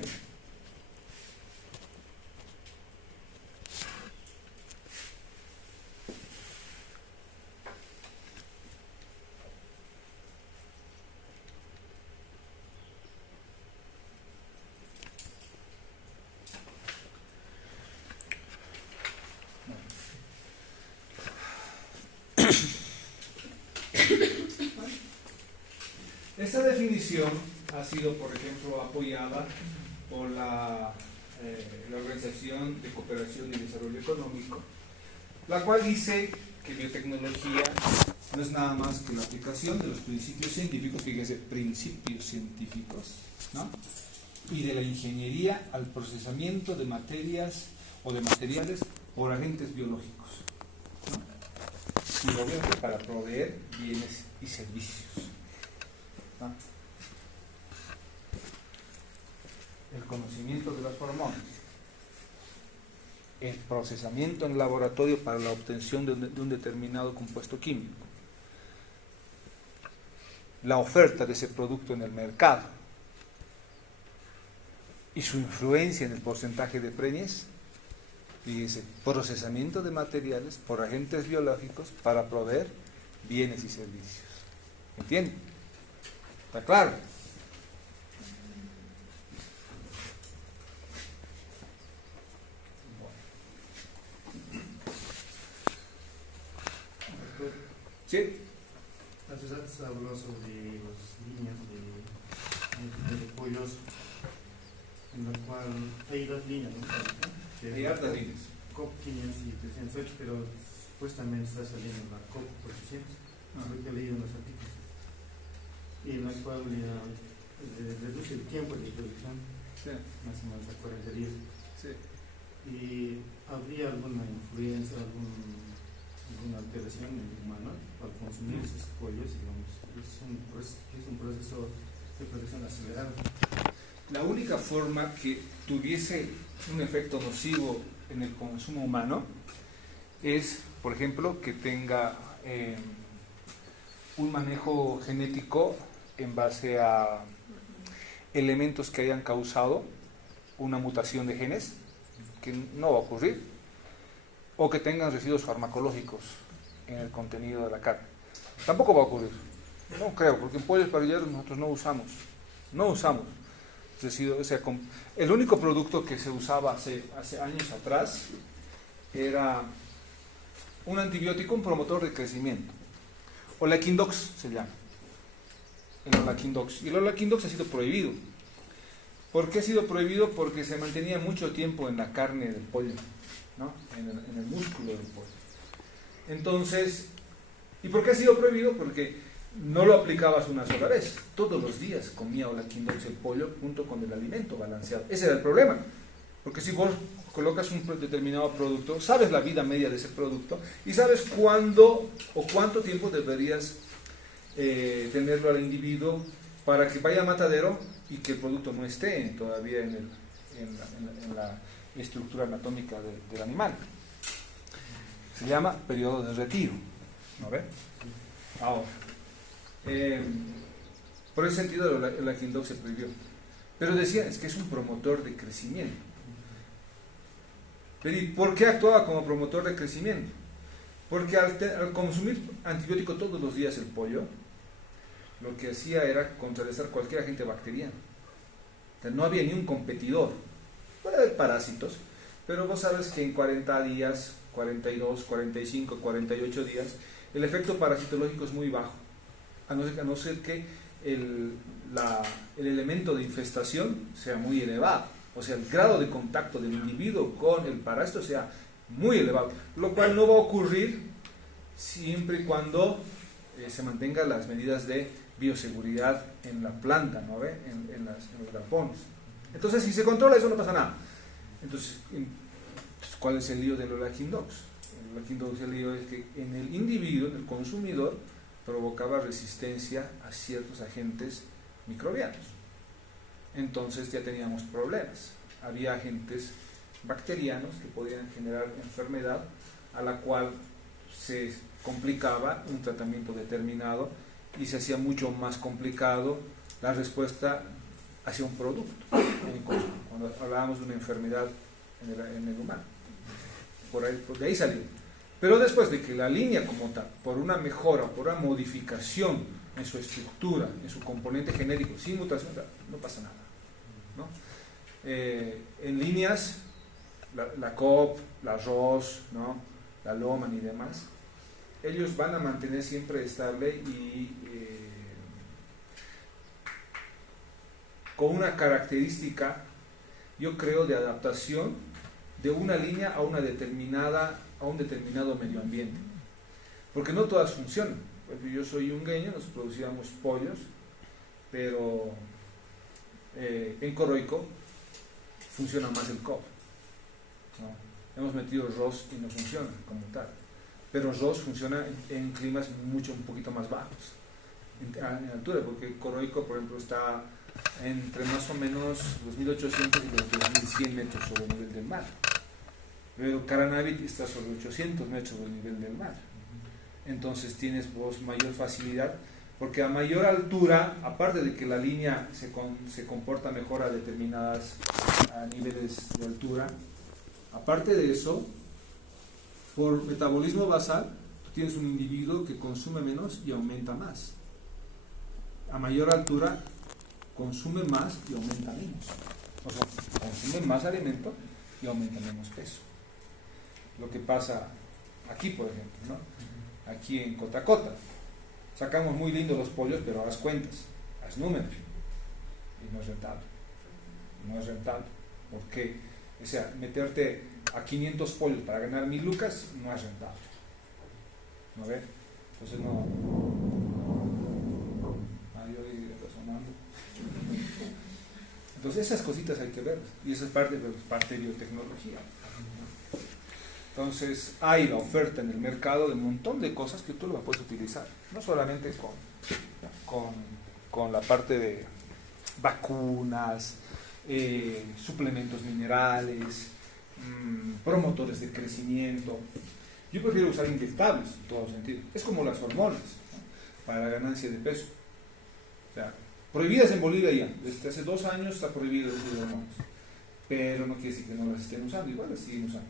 Esta definición ha sido, por ejemplo, apoyada por la Organización de Cooperación y Desarrollo Económico, la cual dice que biotecnología no es nada más que la aplicación de los principios científicos, fíjense, principios científicos, ¿no? Y de la ingeniería al procesamiento de materias o de materiales por agentes biológicos, ¿no? Y obviamente para proveer bienes y servicios. El conocimiento de las hormonas, el procesamiento en laboratorio para la obtención de un determinado compuesto químico, la oferta de ese producto en el mercado y su influencia en el porcentaje de premios. Fíjense, procesamiento de materiales por agentes biológicos para proveer bienes y servicios. ¿Entienden? ¿Está claro? ¿Sí? Hace rato se habló sobre las líneas de pollos, en la cual hay dos líneas, ¿no? Hay hartas líneas. COP 500 y 308, pero supuestamente está saliendo la COP 400, porque he leído unos artículos, y en la cual reduce el tiempo de producción, Sí. más o menos a 40 días. Sí. ¿Y habría alguna influencia, alguna alteración en el humano al consumir esos pollos? Digamos, es un proceso de producción acelerado. La única forma que tuviese un efecto nocivo en el consumo humano es, por ejemplo, que tenga un manejo genético en base a elementos que hayan causado una mutación de genes, que no va a ocurrir, o que tengan residuos farmacológicos en el contenido de la carne. Tampoco va a ocurrir, no creo, porque en pollos parrilleros nosotros no usamos residuos. O sea, el único producto que se usaba hace años atrás era un antibiótico, un promotor de crecimiento, Olaquindox se llama, el Olaquindox, y el Olaquindox ha sido prohibido. ¿Por qué ha sido prohibido? Porque se mantenía mucho tiempo en la carne del pollo, ¿no? en el músculo del pollo. Entonces, ¿y por qué ha sido prohibido? Porque no lo aplicabas una sola vez, todos los días comía Olaquindox el pollo junto con el alimento balanceado. Ese era el problema, porque si vos colocas un determinado producto, sabes la vida media de ese producto y sabes cuándo o cuánto tiempo deberías tenerlo al individuo para que vaya a matadero y que el producto no esté todavía en la estructura anatómica del animal. Se llama periodo de retiro, ¿no ve? Ahora, por ese sentido el Olaquindox se prohibió, pero decían es que es un promotor de crecimiento. Pero ¿y por qué actuaba como promotor de crecimiento? Porque al consumir antibiótico todos los días el pollo, lo que hacía era contrarrestar cualquier agente bacteriano. O sea, no había ni un competidor. Puede haber parásitos, pero vos sabes que en 40 días, 42, 45, 48 días, el efecto parasitológico es muy bajo. a no ser que el elemento de infestación sea muy elevado, o sea, el grado de contacto del individuo con el parásito sea muy elevado, lo cual no va a ocurrir siempre y cuando se mantengan las medidas de bioseguridad en la planta, ¿no ve? En los galpones. Entonces, si se controla eso, no pasa nada. Entonces, ¿cuál es el lío del Olaquindox? El Olaquindox, el lío es que en el individuo, en el consumidor, provocaba resistencia a ciertos agentes microbianos. Entonces ya teníamos problemas. Había agentes bacterianos que podían generar enfermedad, a la cual se complicaba un tratamiento determinado y se hacía mucho más complicado la respuesta hacia un producto cuando hablábamos de una enfermedad en el humano. De ahí salió. Pero después de que la línea como tal, por una mejora, por una modificación en su estructura, en su componente genérico, sin mutación, no pasa nada, ¿no? En líneas, la COP, la ROS, ¿no? La Loman y demás, ellos van a mantener siempre estable y con una característica, yo creo, de adaptación de una línea a un determinado medio ambiente, porque no todas funcionan. Pues yo soy yungueño, nos producíamos pollos, pero en Coroico funciona más el COP, ¿no? Hemos metido ROS y no funciona como tal, pero ROS funciona en climas un poquito más bajos en altura, porque Coroico, por ejemplo, está entre más o menos los 1800 y los 2100 metros sobre el nivel del mar, pero Caranavit está sobre 800 metros sobre el nivel del mar. Entonces tienes vos mayor facilidad, porque a mayor altura, aparte de que la línea se comporta mejor a determinados niveles de altura, aparte de eso, por metabolismo basal, tú tienes un individuo que consume menos y aumenta más. A mayor altura, consume más y aumenta menos. O sea, consume más alimento y aumenta menos peso. Lo que pasa aquí, por ejemplo, ¿no? Aquí en Cotacota, sacamos muy lindos los pollos, pero haz cuentas, haz números, y no es rentable. No es rentable. ¿Por qué? O sea, meterte a 500 pollos para ganar 1000 lucas no es rentable. ¿No ves? Entonces no. Entonces esas cositas hay que ver, y esa es parte de biotecnología. Entonces hay la oferta en el mercado de un montón de cosas que tú lo puedes utilizar, no solamente con la parte de vacunas, suplementos minerales, promotores de crecimiento. Yo prefiero usar inyectables en todo sentido. Es como las hormonas, ¿no? Para la ganancia de peso. O sea, prohibidas en Bolivia ya, desde hace 2 años está prohibido el uso de hormonas, pero no quiere decir que no las estén usando, igual las siguen usando,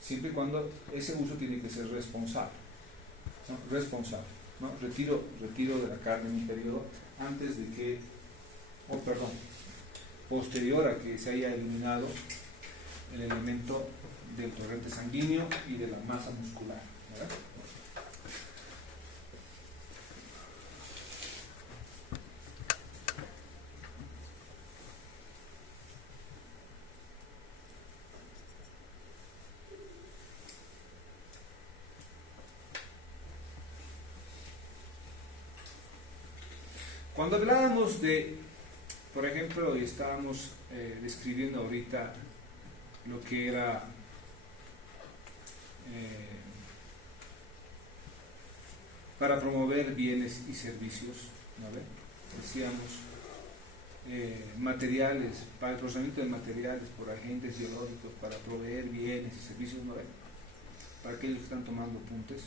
siempre y cuando ese uso tiene que ser responsable, ¿no? Responsable, ¿no? Retiro de la carne en un periodo antes de que, posterior a que se haya eliminado el elemento del torrente sanguíneo y de la masa muscular, ¿verdad? Cuando hablábamos de, por ejemplo, y estábamos describiendo ahorita lo que era para promover bienes y servicios, ¿vale? Decíamos materiales, para el procesamiento de materiales por agentes biológicos, para proveer bienes y servicios, ¿no? Para aquellos que están tomando apuntes.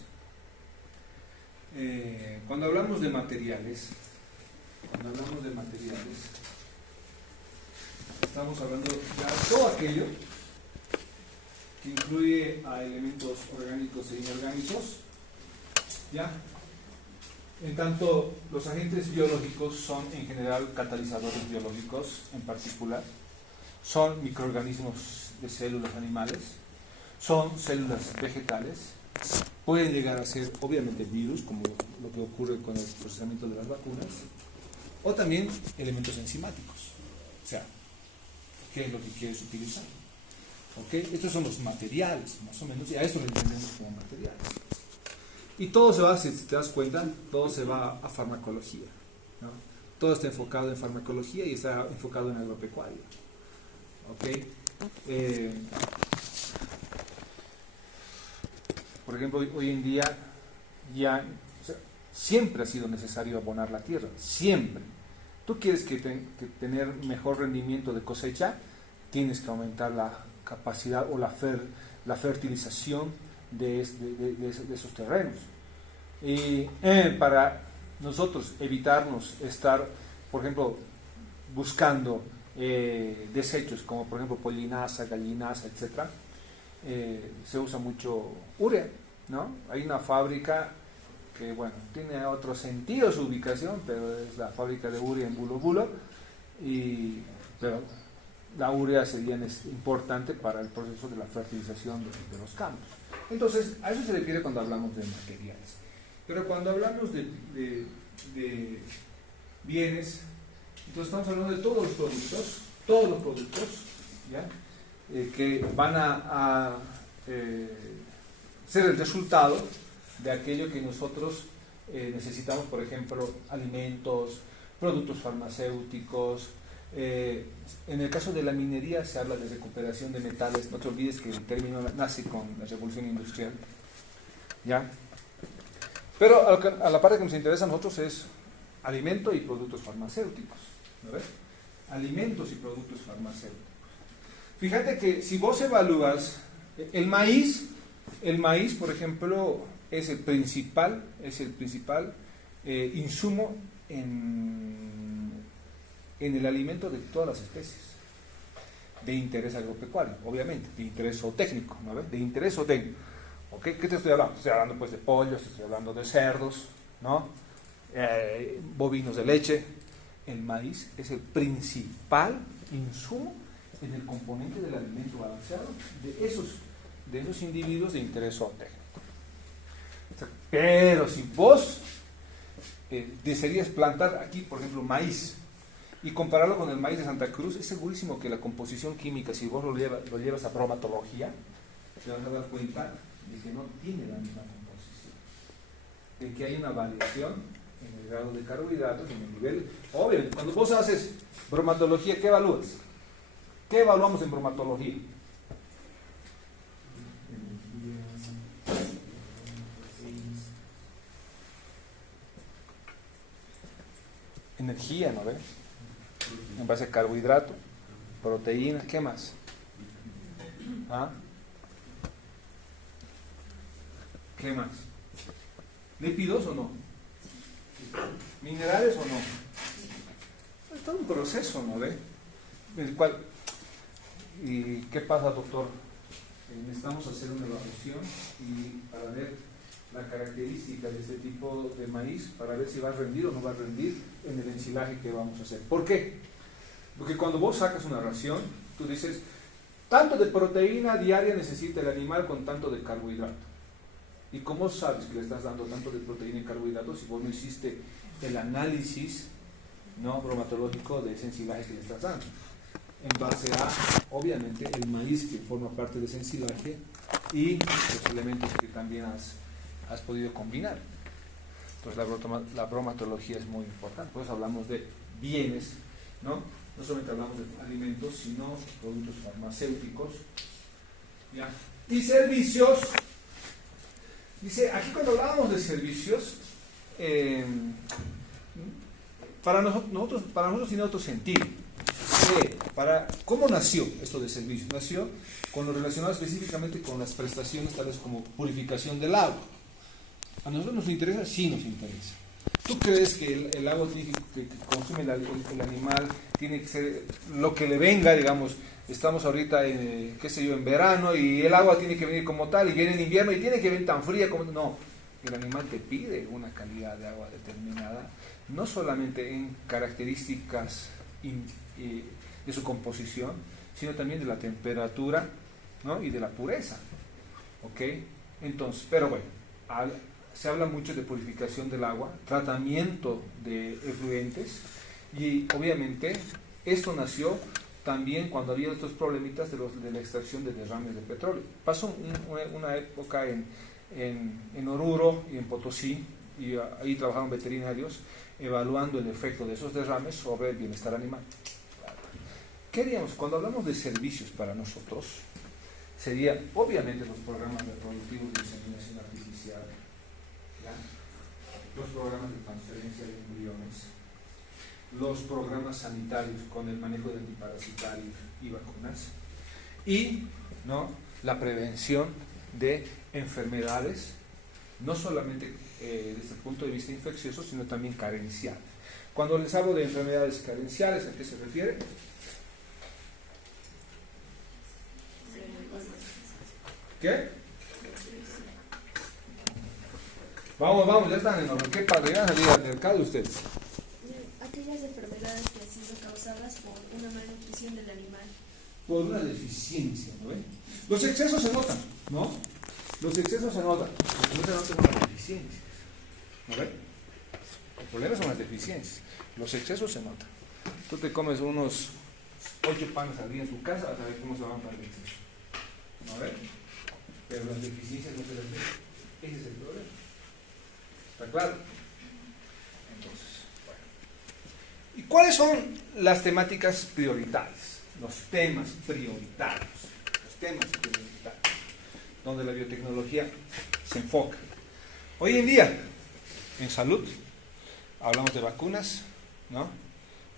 Cuando hablamos de materiales, estamos hablando de todo aquello que incluye a elementos orgánicos e inorgánicos, ¿ya? En tanto, los agentes biológicos son en general catalizadores biológicos en particular, son microorganismos de células animales, son células vegetales, pueden llegar a ser obviamente virus, como lo que ocurre con el procesamiento de las vacunas, o también elementos enzimáticos. O sea, ¿qué es lo que quieres utilizar? ¿Ok? Estos son los materiales, más o menos, y a esto lo entendemos como materiales. Y todo se va, si te das cuenta, todo se va a farmacología, ¿no? Todo está enfocado en farmacología y está enfocado en agropecuaria. ¿Ok? Por ejemplo, hoy en día ya, o sea, siempre ha sido necesario abonar la tierra, siempre. Tú quieres que tener mejor rendimiento de cosecha, tienes que aumentar la capacidad o la fertilización de esos terrenos. Y para nosotros evitarnos estar, por ejemplo, buscando desechos como por ejemplo pollinasa, gallinasa, etc., se usa mucho urea, ¿no? Hay una fábrica que, bueno, tiene otro sentido su ubicación, pero es la fábrica de urea en Bulo Bulo, pero la urea sería importante para el proceso de la fertilización de los campos. Entonces, a eso se refiere cuando hablamos de materiales. Pero cuando hablamos de bienes, entonces estamos hablando de todos los productos, ¿ya? Que van a ser el resultado de aquello que nosotros necesitamos, por ejemplo, alimentos, productos farmacéuticos. En el caso de la minería se habla de recuperación de metales. No te olvides que el término nace con la revolución industrial, ¿ya? Pero a la parte que nos interesa a nosotros es alimento y productos farmacéuticos, ¿no ves? Alimentos y productos farmacéuticos. Fíjate que si vos evalúas el maíz, por ejemplo, es el principal insumo en el alimento de todas las especies, de interés agropecuario, obviamente, de interés zootécnico, ¿no ves? De interés zootécnico. ¿Okay? ¿Qué te estoy hablando? Estoy hablando pues de pollos, estoy hablando de cerdos, ¿no? Bovinos de leche. El maíz es el principal insumo en el componente del alimento balanceado de esos individuos de interés zootécnico. Pero si vos desearías plantar aquí, por ejemplo, maíz, y compararlo con el maíz de Santa Cruz, es segurísimo que la composición química, si vos lo llevas a bromatología, te vas a dar cuenta de que no tiene la misma composición, de que hay una variación en el grado de carbohidratos, en el nivel. Obviamente, cuando vos haces bromatología, ¿qué evalúas? ¿Qué evaluamos en bromatología? Energía, ¿no ves? En base a carbohidrato, proteínas, ¿qué más? ¿Ah? ¿Qué más? ¿Lípidos o no? ¿Minerales o no? Es todo un proceso, ¿no ve? El cual, ¿y qué pasa, doctor? Necesitamos hacer una evaluación y para ver la característica de este tipo de maíz, para ver si va a rendir o no va a rendir en el ensilaje que vamos a hacer. ¿Por qué? Porque cuando vos sacas una ración, tú dices, tanto de proteína diaria necesita el animal con tanto de carbohidrato. ¿Y cómo sabes que le estás dando tanto de proteína y carbohidratos si vos no hiciste el análisis, ¿no?, bromatológico de ese ensilaje que le estás dando? En base a, obviamente, el maíz que forma parte de ese ensilaje y los elementos que también has podido combinar. Entonces la bromatología es muy importante. Por eso hablamos de bienes, ¿no? No solamente hablamos de alimentos, sino productos farmacéuticos, ¿ya? Y servicios. Dice, aquí cuando hablábamos de servicios, para nosotros tiene otro sentido. ¿Cómo nació esto de servicios? Nació con lo relacionado específicamente con las prestaciones, tales como purificación del agua. ¿A nosotros nos interesa? Sí nos interesa. ¿Tú crees que el agua que consume el animal tiene que ser lo que le venga, digamos? Estamos ahorita en verano y el agua tiene que venir como tal, y viene en invierno y tiene que venir tan fría como... No, el animal te pide una calidad de agua determinada, no solamente en características de su composición, sino también de la temperatura, ¿no?, y de la pureza. ¿Ok? Entonces, pero bueno, se habla mucho de purificación del agua, tratamiento de efluentes, y obviamente esto nació también cuando había estos problemitas de la extracción de derrames de petróleo. Pasó una época en Oruro y en Potosí, y ahí trabajaron veterinarios evaluando el efecto de esos derrames sobre el bienestar animal. ¿Qué haríamos? Cuando hablamos de servicios para nosotros, serían obviamente los programas reproductivos de inseminación artificial, ¿ya? Los programas de transferencia de embriones, los programas sanitarios con el manejo de antiparasitarios y vacunas, y ¿no? la prevención de enfermedades, no solamente desde el punto de vista infeccioso, sino también carenciales. Cuando les hablo de enfermedades carenciales, ¿a qué se refiere? ¿Qué? Vamos, ya están en orden. ¿Qué padre? ¿Ya han salido al mercado ustedes? Aquellas enfermedades que han sido causadas por una malnutrición del animal. Por una deficiencia, ¿no ven? Los excesos se notan, ¿no? Los excesos se notan. Lo que no se notan son las deficiencias, ¿no ven? El problema son las deficiencias. Los excesos se notan. Tú te comes unos 8 panes al día en tu casa, vas a ver cómo se van para el exceso, ¿no ven? Pero las deficiencias no se las ven. Ese es el problema. ¿Está claro? Entonces, bueno. ¿Y cuáles son las temáticas prioritarias? Los temas prioritarios. Los temas prioritarios. Donde la biotecnología se enfoca. Hoy en día, en salud, hablamos de vacunas, ¿no?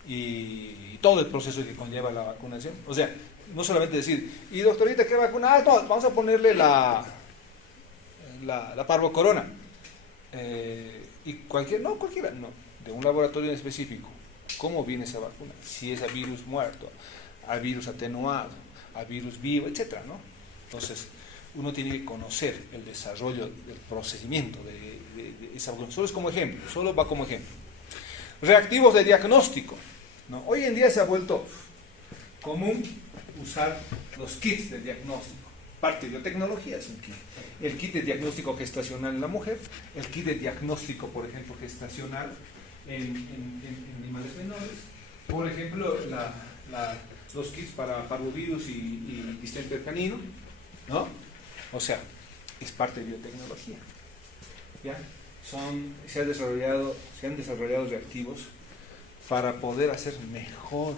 Y todo el proceso que conlleva la vacunación. O sea, no solamente decir, y doctorita, ¿qué vacuna? Ah, no, vamos a ponerle la parvocorona. Y cualquiera, no, de un laboratorio en específico. ¿Cómo viene esa vacuna? Si es a virus muerto, a virus atenuado, a virus vivo, etcétera, ¿no? Entonces, uno tiene que conocer el desarrollo del procedimiento de esa vacuna. Solo es como ejemplo, solo va como ejemplo. Reactivos de diagnóstico, ¿no? Hoy en día se ha vuelto común usar los kits de diagnóstico. Parte de biotecnología es un kit. El kit de diagnóstico gestacional en la mujer, el kit de diagnóstico, por ejemplo, gestacional en animales menores, por ejemplo, los kits para parvovirus y distemper canino, ¿no? O sea, es parte de biotecnología. ¿Ya? Se han desarrollado reactivos para poder hacer mejor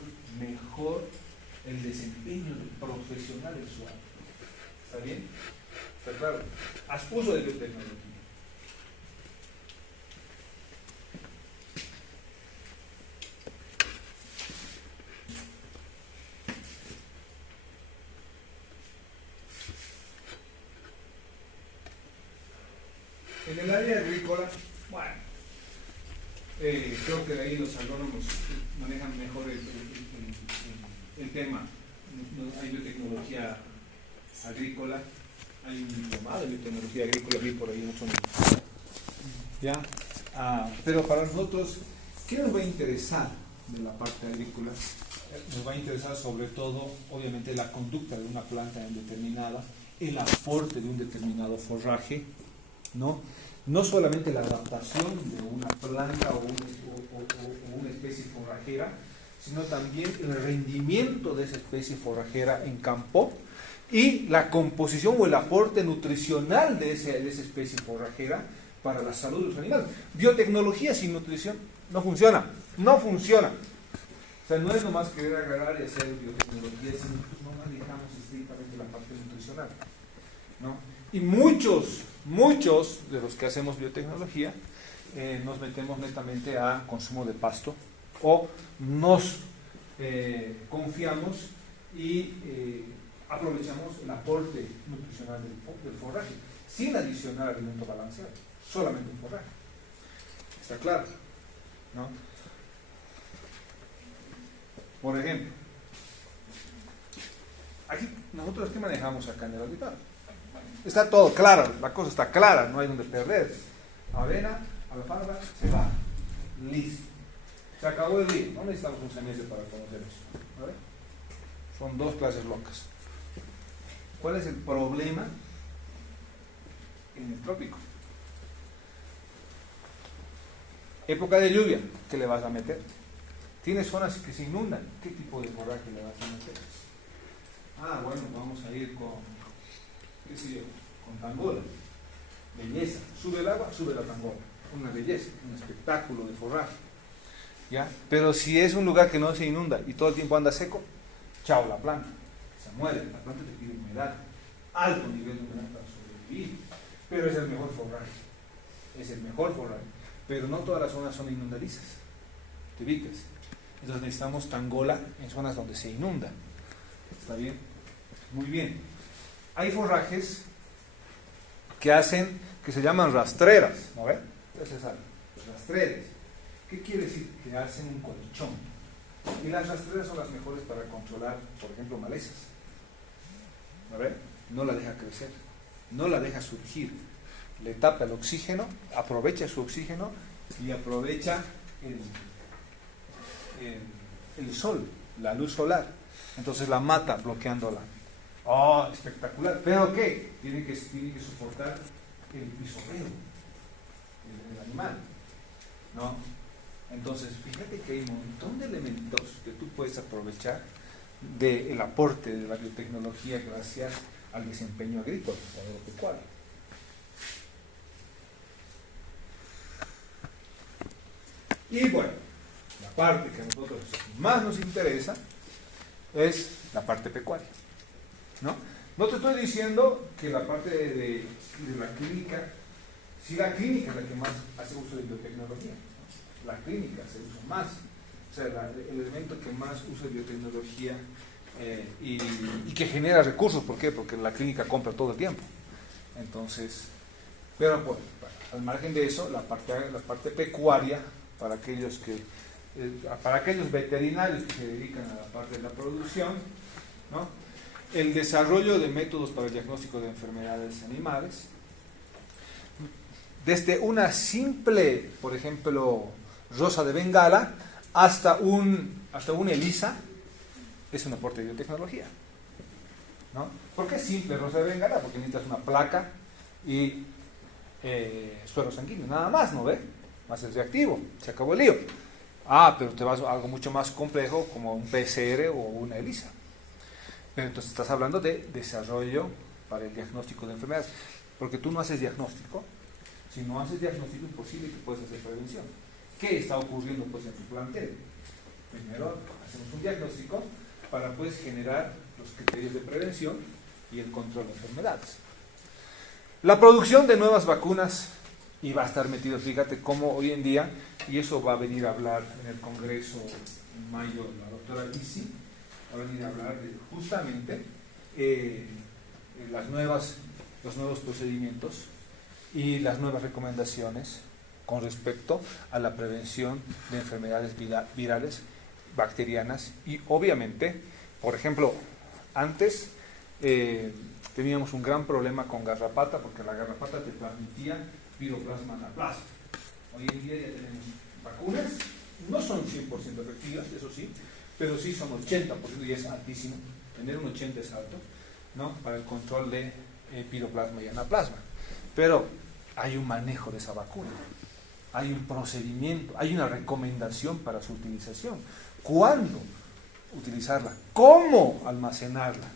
el desempeño del profesional del usuario. ¿Está bien? ¿Está claro? Haz uso de biotecnología. En el área agrícola, bueno, creo que de ahí los agrónomos manejan mejor el tema. Hay biotecnología agrícola, hay un diplomado de biotecnología agrícola, vi por ahí en otro nivel. ¿Ya? Pero para nosotros, ¿qué nos va a interesar de la parte agrícola? Nos va a interesar sobre todo, obviamente, la conducta de una planta determinada, el aporte de un determinado forraje, ¿no? No solamente la adaptación de una planta o una especie forrajera, sino también el rendimiento de esa especie forrajera en campo y la composición o el aporte nutricional de esa especie forrajera para la salud de los animales. Biotecnología sin nutrición no funciona. O sea, no es nomás querer agarrar y hacer biotecnología, sino no manejamos estrictamente la parte nutricional, ¿no? Y muchos de los que hacemos biotecnología nos metemos netamente a consumo de pasto o nos confiamos y aprovechamos el aporte nutricional del forraje sin adicionar alimento balanceado, solamente un forraje. ¿Está claro? ¿No? Por ejemplo, aquí nosotros ¿qué manejamos acá en el auditorio? Está todo claro, la cosa está clara, no hay donde perder. Avena, alfalfa, se va. Listo. Se acabó el día. No necesitamos un semestre para conocer eso. ¿Vale? Son dos clases locas. ¿Cuál es el problema en el trópico? Época de lluvia, ¿qué le vas a meter? Tienes zonas que se inundan, ¿qué tipo de forraje le vas a meter? Ah, bueno, vamos a ir con, qué sé yo, con tangola. Belleza, sube el agua, sube la tangola. Una belleza, un espectáculo de forraje. ¿Ya? Pero si es un lugar que no se inunda y todo el tiempo anda seco, chao la planta, se muere, la planta te pide humedad, alto nivel de humedad para sobrevivir, pero es el mejor forraje, es el mejor forraje, pero no todas las zonas son inundadizas, ¿te ubicas? Entonces necesitamos tangola en zonas donde se inunda, ¿está bien? Muy bien. Hay forrajes que se llaman rastreras, ¿no ves? Entonces, rastreras. ¿Qué quiere decir? Que hacen un colchón. Y las rastreras son las mejores para controlar, por ejemplo, malezas. ¿A ver? No la deja crecer, no la deja surgir. Le tapa el oxígeno, aprovecha su oxígeno y aprovecha el sol, la luz solar. Entonces la mata bloqueándola. ¡Oh, espectacular! ¿Pero qué? Tiene que soportar el pisorreo, el animal, ¿no? Entonces, fíjate que hay un montón de elementos que tú puedes aprovechar del aporte de la biotecnología gracias al desempeño agrícola o agropecuario. Y bueno, la parte que a nosotros más nos interesa es la parte pecuaria, ¿no? No te estoy diciendo que la parte de la clínica, si la clínica es la que más hace uso de biotecnología, ¿no? La clínica se usa más, o sea, el elemento que más usa biotecnología y que genera recursos. ¿Por qué? Porque la clínica compra todo el tiempo. Entonces, pero bueno, al margen de eso, la parte pecuaria, para aquellos veterinarios que se dedican a la parte de la producción, ¿no? El desarrollo de métodos para el diagnóstico de enfermedades animales, desde una simple, por ejemplo, rosa de Bengala, hasta un ELISA, es un aporte de biotecnología, ¿no? ¿Por qué simple rosa de Bengala? Porque necesitas una placa y suero sanguíneo, nada más, ¿no ve? Más el reactivo, se acabó el lío. Ah, pero te vas a algo mucho más complejo como un PCR o una ELISA. Pero entonces estás hablando de desarrollo para el diagnóstico de enfermedades, porque tú no haces diagnóstico. Si no haces diagnóstico, imposible que puedas hacer prevención. ¿Qué está ocurriendo pues en tu plantel? Primero hacemos un diagnóstico para pues generar los criterios de prevención y el control de enfermedades. La producción de nuevas vacunas, y va a estar metido, fíjate cómo hoy en día, y eso va a venir a hablar en el Congreso en mayo la doctora Isi, va a venir a hablar de justamente los nuevos procedimientos y las nuevas recomendaciones con respecto a la prevención de enfermedades virales, bacterianas y obviamente, por ejemplo, antes teníamos un gran problema con garrapata porque la garrapata te transmitía piroplasma anaplasma. Hoy en día ya tenemos vacunas, no son 100% efectivas, eso sí, pero sí son 80% y es altísimo, tener un 80% es alto, ¿no? Para el control de piroplasma y anaplasma. Pero hay un manejo de esa vacuna, hay un procedimiento, hay una recomendación para su utilización. ¿Cuándo utilizarla? ¿Cómo almacenarla?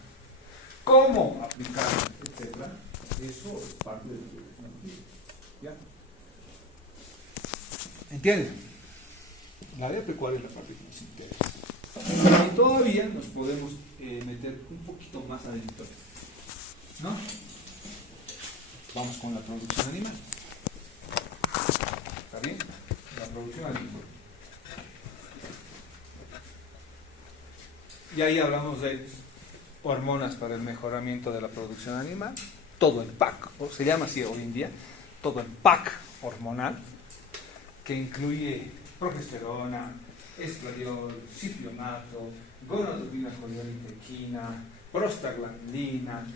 ¿Cómo aplicarla? Etcétera. Eso es parte de la biotecnología. ¿Ya? ¿Entienden? La área pecuaria es la parte que nos interesa. Y todavía nos podemos meter un poquito más adentro, ¿no? Vamos con la producción animal. ¿Está bien? La producción animal. Y ahí hablamos de hormonas para el mejoramiento de la producción animal. Todo el pack, o se llama así hoy en día, todo el pack hormonal, que incluye progesterona, estradiol, cipionato, gonadotropina coriolitequina, prostaglandina,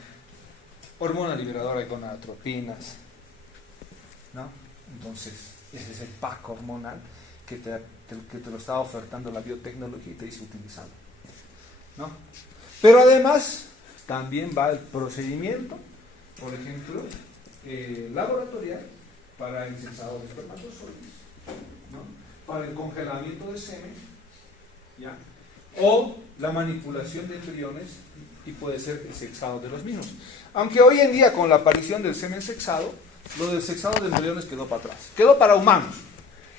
hormona liberadora de gonadotropinas, ¿no? Entonces, ese es el pack hormonal que te lo está ofertando la biotecnología y te dice utilizarlo, ¿no? Pero además, también va el procedimiento, por ejemplo, laboratorial para el censado de espermatozoides, ¿no? Para el congelamiento de semen, ¿ya? O la manipulación de embriones y puede ser el sexado de los mismos. Aunque hoy en día con la aparición del semen sexado, lo del sexado de embriones quedó para atrás. Quedó para humanos.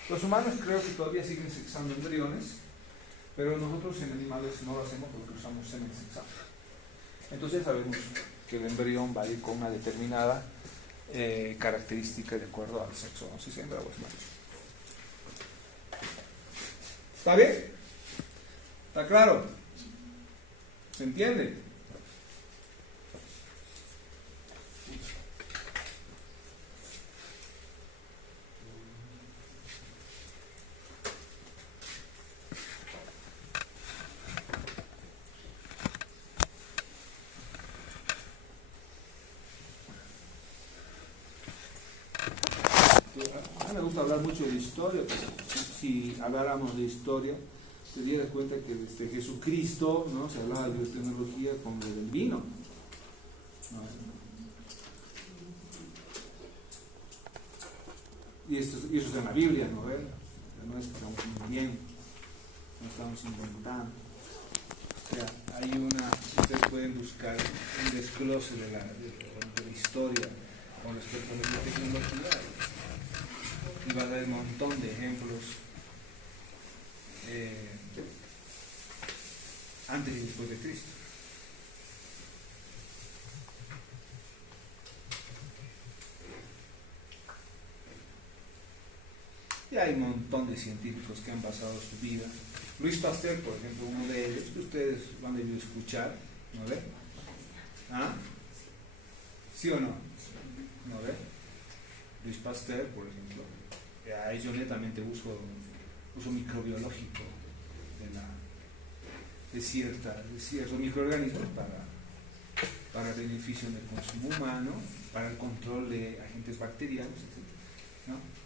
Los humanos creo que todavía siguen sexando embriones, pero nosotros en animales no lo hacemos porque usamos semen sexado. Entonces sabemos que el embrión va a ir con una determinada característica de acuerdo al sexo, no sé si es hembra o es macho. ¿Está bien? ¿Está claro? ¿Se entiende? A mí me gusta hablar mucho de historia, pero si habláramos de historia, te dieras cuenta que desde Jesucristo, ¿no?, se hablaba de biotecnología con lo del vino, ¿no? Y eso está en la Biblia, ¿no ven? No es que estamos mintiendo, no estamos inventando. O sea, hay ustedes pueden buscar un desglose de la historia con respecto a la biotecnología y va a dar un montón de ejemplos antes y después de Cristo. Y hay un montón de científicos que han basado su vida. Luis Pasteur, por ejemplo, uno de ellos, que ustedes van a debido escuchar, ¿no ve? ¿Ah? ¿Sí o no? ¿No ve? Luis Pasteur, por ejemplo, yo netamente uso microbiológico de ciertos microorganismos para beneficio del consumo humano, para el control de agentes bacterianos, etc., ¿no?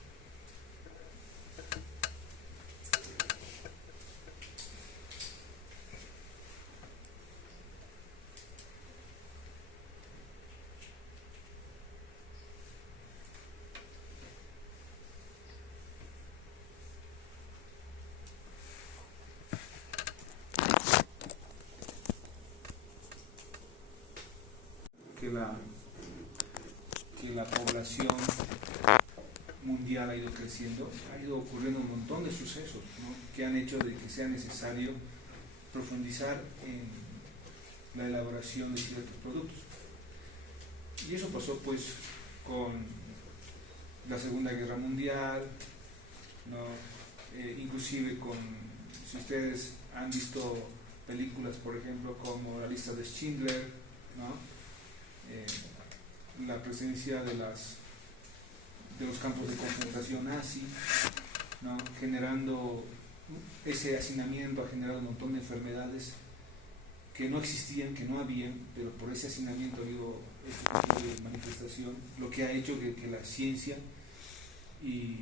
Que la población mundial ha ido creciendo, ha ido ocurriendo un montón de sucesos, ¿no?, que han hecho de que sea necesario profundizar en la elaboración de ciertos productos. Y eso pasó pues con la Segunda Guerra Mundial, ¿no? Inclusive si ustedes han visto películas, por ejemplo, como La Lista de Schindler, ¿no?, la presencia de los campos de concentración nazi, ¿no?, generando ese hacinamiento, ha generado un montón de enfermedades que no existían, que no habían, pero por ese hacinamiento ha habido este tipo de manifestación, lo que ha hecho que la ciencia y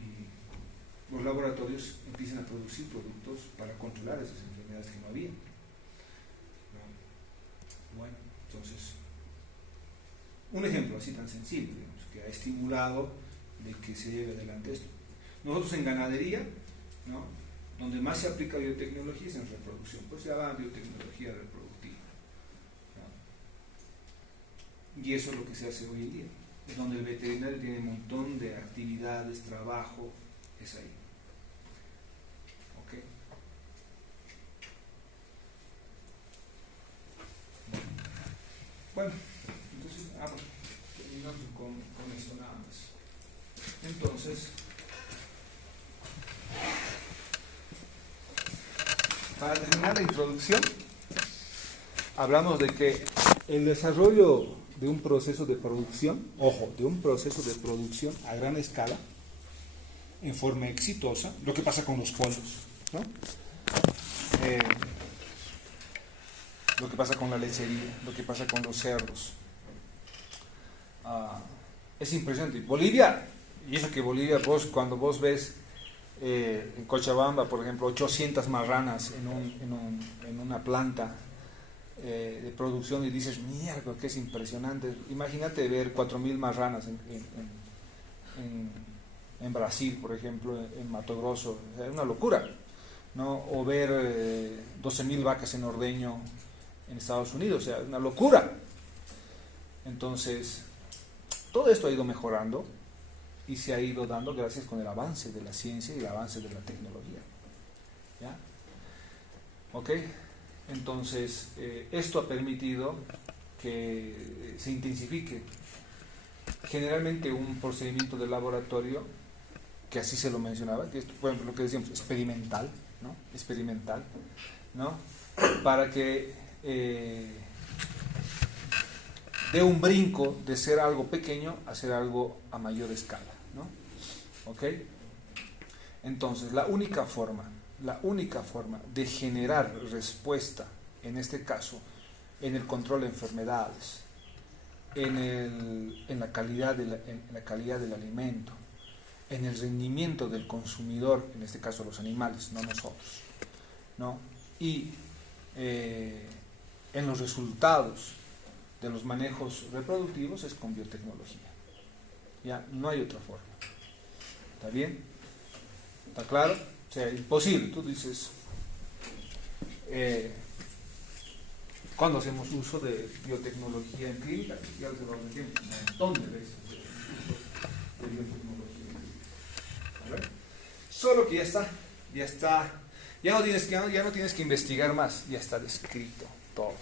los laboratorios empiecen a producir productos para controlar esas enfermedades que no había, ¿no? Bueno, entonces, un ejemplo así tan sencillo, digamos, que ha estimulado de que se lleve adelante esto. Nosotros en ganadería, ¿no?, donde más se aplica biotecnología es en reproducción, pues se llama biotecnología reproductiva, ¿no? Y eso es lo que se hace hoy en día, es donde el veterinario tiene un montón de actividades, trabajo, es ahí. ¿Ok? Bueno, entonces, terminamos con esto nada más. Entonces, para terminar la introducción, hablamos de que el desarrollo de un proceso de producción, ojo, de un proceso de producción a gran escala, en forma exitosa, lo que pasa con los pollos, ¿no? Lo que pasa con la lechería, lo que pasa con los cerdos. Es impresionante. Bolivia, y eso que Bolivia, cuando vos ves en Cochabamba, por ejemplo, 800 marranas en una planta de producción, y dices, mierda, que es impresionante. Imagínate ver 4.000 marranas en Brasil, por ejemplo, en Mato Grosso, es una locura, ¿no? O ver 12.000 vacas en ordeño en Estados Unidos, o sea, una locura. Entonces, todo esto ha ido mejorando y se ha ido dando gracias con el avance de la ciencia y el avance de la tecnología. ¿Ya? ¿Ok? Entonces, esto ha permitido que se intensifique generalmente un procedimiento de laboratorio, que así se lo mencionaba, que es, por ejemplo, lo que decíamos, experimental, ¿no? Experimental, ¿no? Para que dé un brinco de ser algo pequeño a ser algo a mayor escala, ¿no? ¿Ok? Entonces, la única forma de generar respuesta, en este caso, en el control de enfermedades, en la calidad del alimento, en el rendimiento del consumidor, en este caso los animales, no nosotros, ¿no? Y en los resultados de los manejos reproductivos es con biotecnología. Ya, no hay otra forma. ¿Está bien? ¿Está claro? O sea, imposible. Tú dices, cuando hacemos uso de biotecnología en clínica, ya se lo decimos un montón de veces de uso de biotecnología en clínica. ¿Vale? Solo que ya está, ya no tienes que investigar más, ya está descrito todo.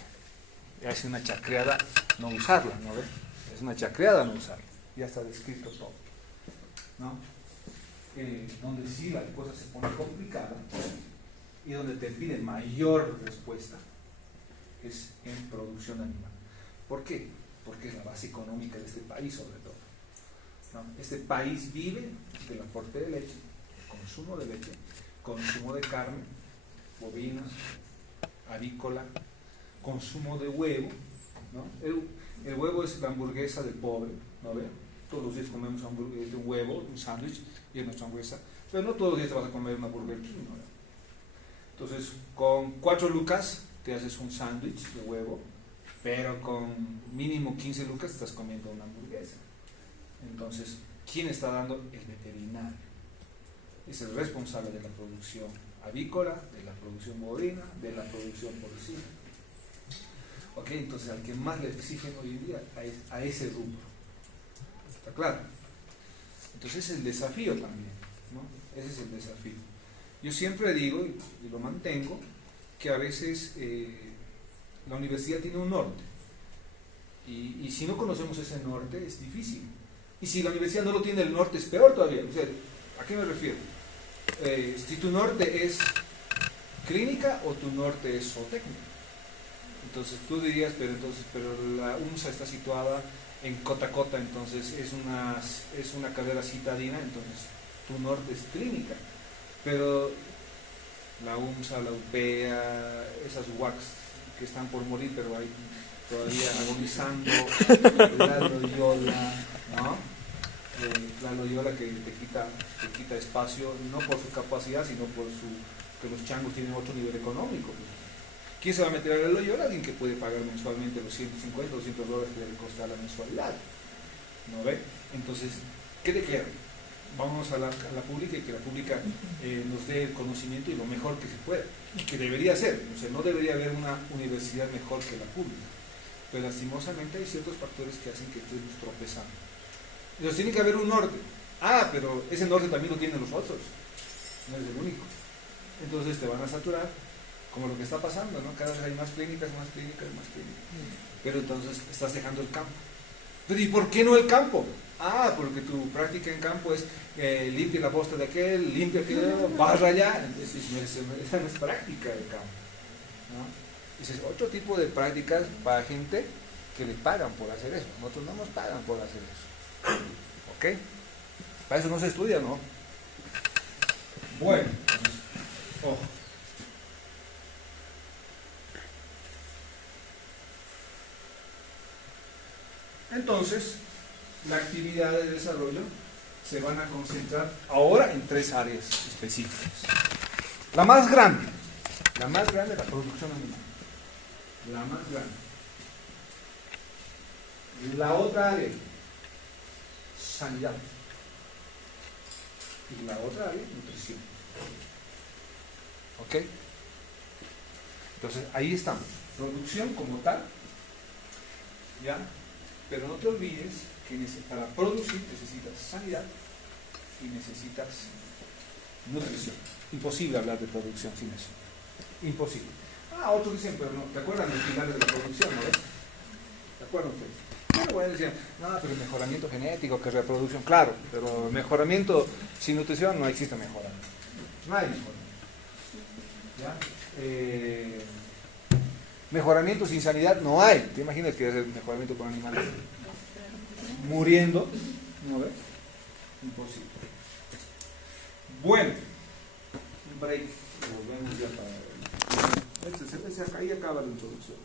Ya es una chacreada no usarla, ¿no ves? Es una chacreada no usarla, ya está descrito todo, ¿no? Donde sí la cosa se pone complicada y donde te piden mayor respuesta es en producción animal. ¿Por qué? Porque es la base económica de este país, sobre todo, ¿no? Este país vive del aporte de leche, consumo de leche, consumo de carne, bovina, avícola, consumo de huevo, ¿no? El huevo es la hamburguesa del pobre, ¿no ve? Todos los días comemos un huevo, un sándwich, y es nuestra hamburguesa, pero no todos los días te vas a comer una Burger King, ¿no? Entonces, con 4 lucas te haces un sándwich de huevo, pero con mínimo 15 lucas estás comiendo una hamburguesa. Entonces, ¿quién está dando? El veterinario. Es el responsable de la producción avícola, de la producción bovina, de la producción porcina. Ok, entonces al que más le exigen hoy en día a ese rubro. ¿Está claro? Entonces ese es el desafío también, ¿no? Ese es el desafío. Yo siempre digo, y lo mantengo, que a veces la universidad tiene un norte. Y si no conocemos ese norte, es difícil. Y si la universidad no lo tiene el norte, es peor todavía. O sea, ¿a qué me refiero? Si tu norte es clínica o tu norte es zootecnia. Entonces tú dirías, pero la UMSA está situada en Cotacota, entonces es una carrera citadina, entonces tu norte es clínica. Pero la UMSA, la UPEA, esas UACs que están por morir, pero hay todavía agonizando, la Loyola, ¿no? La Loyola que te quita espacio, no por su capacidad, sino por que los changos tienen otro nivel económico. ¿Quién se va a meter a la Loyola? Alguien que puede pagar mensualmente los 150 o $200 que debe costar la mensualidad. ¿No ve? Entonces, ¿qué te queda? Vamos a la pública y que la pública nos dé el conocimiento y lo mejor que se pueda. Y que debería ser. O sea, no debería haber una universidad mejor que la pública. Pero lastimosamente hay ciertos factores que hacen que estemos tropezando. Entonces tiene que haber un norte. Ah, pero ese norte también lo tienen los otros. No es el único. Entonces te van a saturar, como lo que está pasando, ¿no? Cada vez hay más clínicas. Pero entonces estás dejando el campo. Pero ¿y por qué no el campo? Ah, porque tu práctica en campo es limpia la bosta de aquel, limpia aquello, barra allá. Esa no es práctica de campo, ¿no? Ese es otro tipo de prácticas para gente que le pagan por hacer eso. Nosotros no nos pagan por hacer eso. ¿Ok? Para eso no se estudia, ¿no? Bueno, ojo. Entonces, la actividad de desarrollo se van a concentrar ahora en 3 áreas específicas. La más grande, la producción animal. La más grande. La otra área, sanidad. y la otra área, nutrición. ¿Ok? Entonces, ahí estamos. Producción como tal, ¿ya? Pero no te olvides que para producir necesitas sanidad y necesitas nutrición. Imposible hablar de producción sin eso. Imposible. Otros dicen, pero no, ¿te acuerdan del final de la producción, no ves? ¿Te acuerdan ustedes? Pero bueno, decían, no, pero mejoramiento genético, que reproducción, claro, pero mejoramiento sin nutrición no existe mejoramiento. No hay mejoramiento. ¿Ya? Mejoramiento sin sanidad no hay. ¿Te imaginas que es el mejoramiento con animales muriendo? ¿No ves? Imposible. Bueno, un break. Volvemos ya para... Ahí acaba la introducción.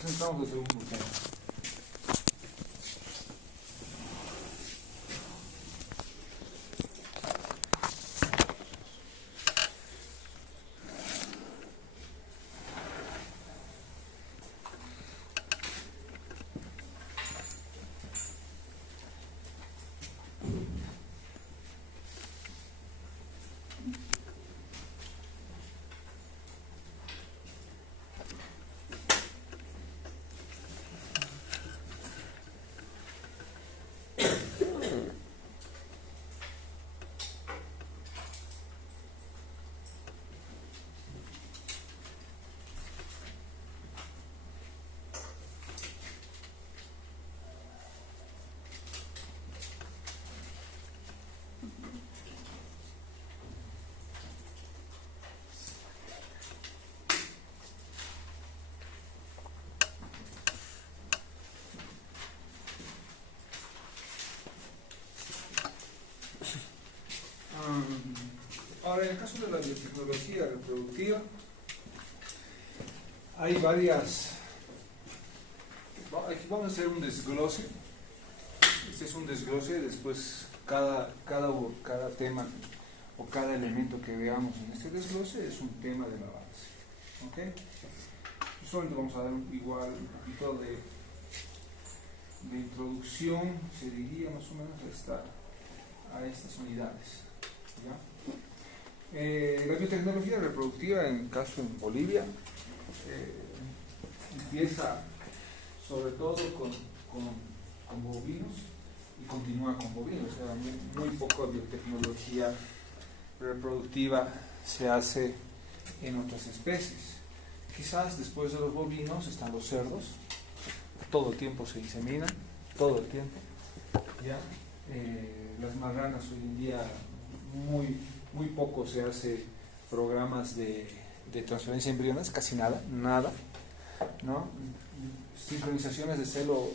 Presentamos el segundo tema. Ahora, en el caso de la biotecnología reproductiva, hay varias. Aquí vamos a hacer un desglose. Este es un desglose, después cada tema o cada elemento que veamos en este desglose es un tema de la base. ¿Ok? Solamente vamos a dar igual un poquito de introducción, se diría más o menos a estas unidades. ¿Ya? La biotecnología reproductiva, en el caso en Bolivia, empieza sobre todo con bovinos y continúa con bovinos. O sea, muy poco biotecnología reproductiva se hace en otras especies. Quizás después de los bovinos están los cerdos, todo el tiempo se inseminan, todo el tiempo. ¿Ya? Las marranas hoy en día muy poco se hace programas de transferencia de embriones, casi nada, ¿no? Sincronizaciones de celo,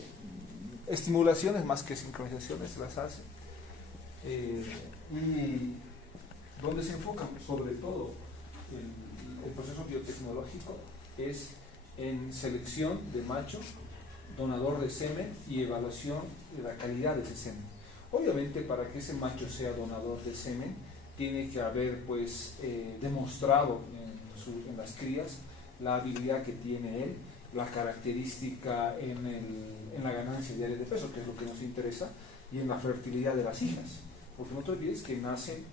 estimulaciones más que sincronizaciones se las hace. Y donde se enfoca sobre todo el proceso biotecnológico es en selección de machos, donador de semen y evaluación de la calidad de ese semen. Obviamente, para que ese macho sea donador de semen, tiene que haber pues demostrado en las crías la habilidad que tiene él, la característica en la ganancia diaria de peso, que es lo que nos interesa, y en la fertilidad de las hijas. Porque no te olvides que nacen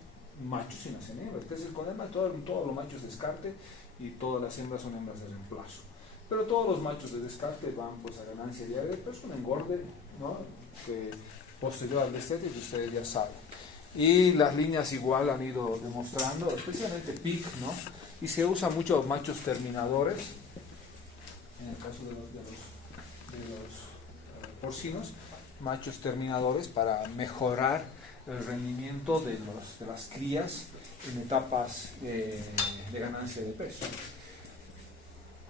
machos y nacen hembras. Entonces, con hembras, todos los machos descarte y todas las hembras son hembras de reemplazo. Pero todos los machos de descarte van pues a ganancia diaria de peso, un engorde, ¿no? Que posterior al destete, que ustedes ya saben. Y las líneas igual han ido demostrando, especialmente PIC, ¿no? Y se usa mucho machos terminadores, en el caso de los porcinos, machos terminadores para mejorar el rendimiento de las crías en etapas de ganancia de peso.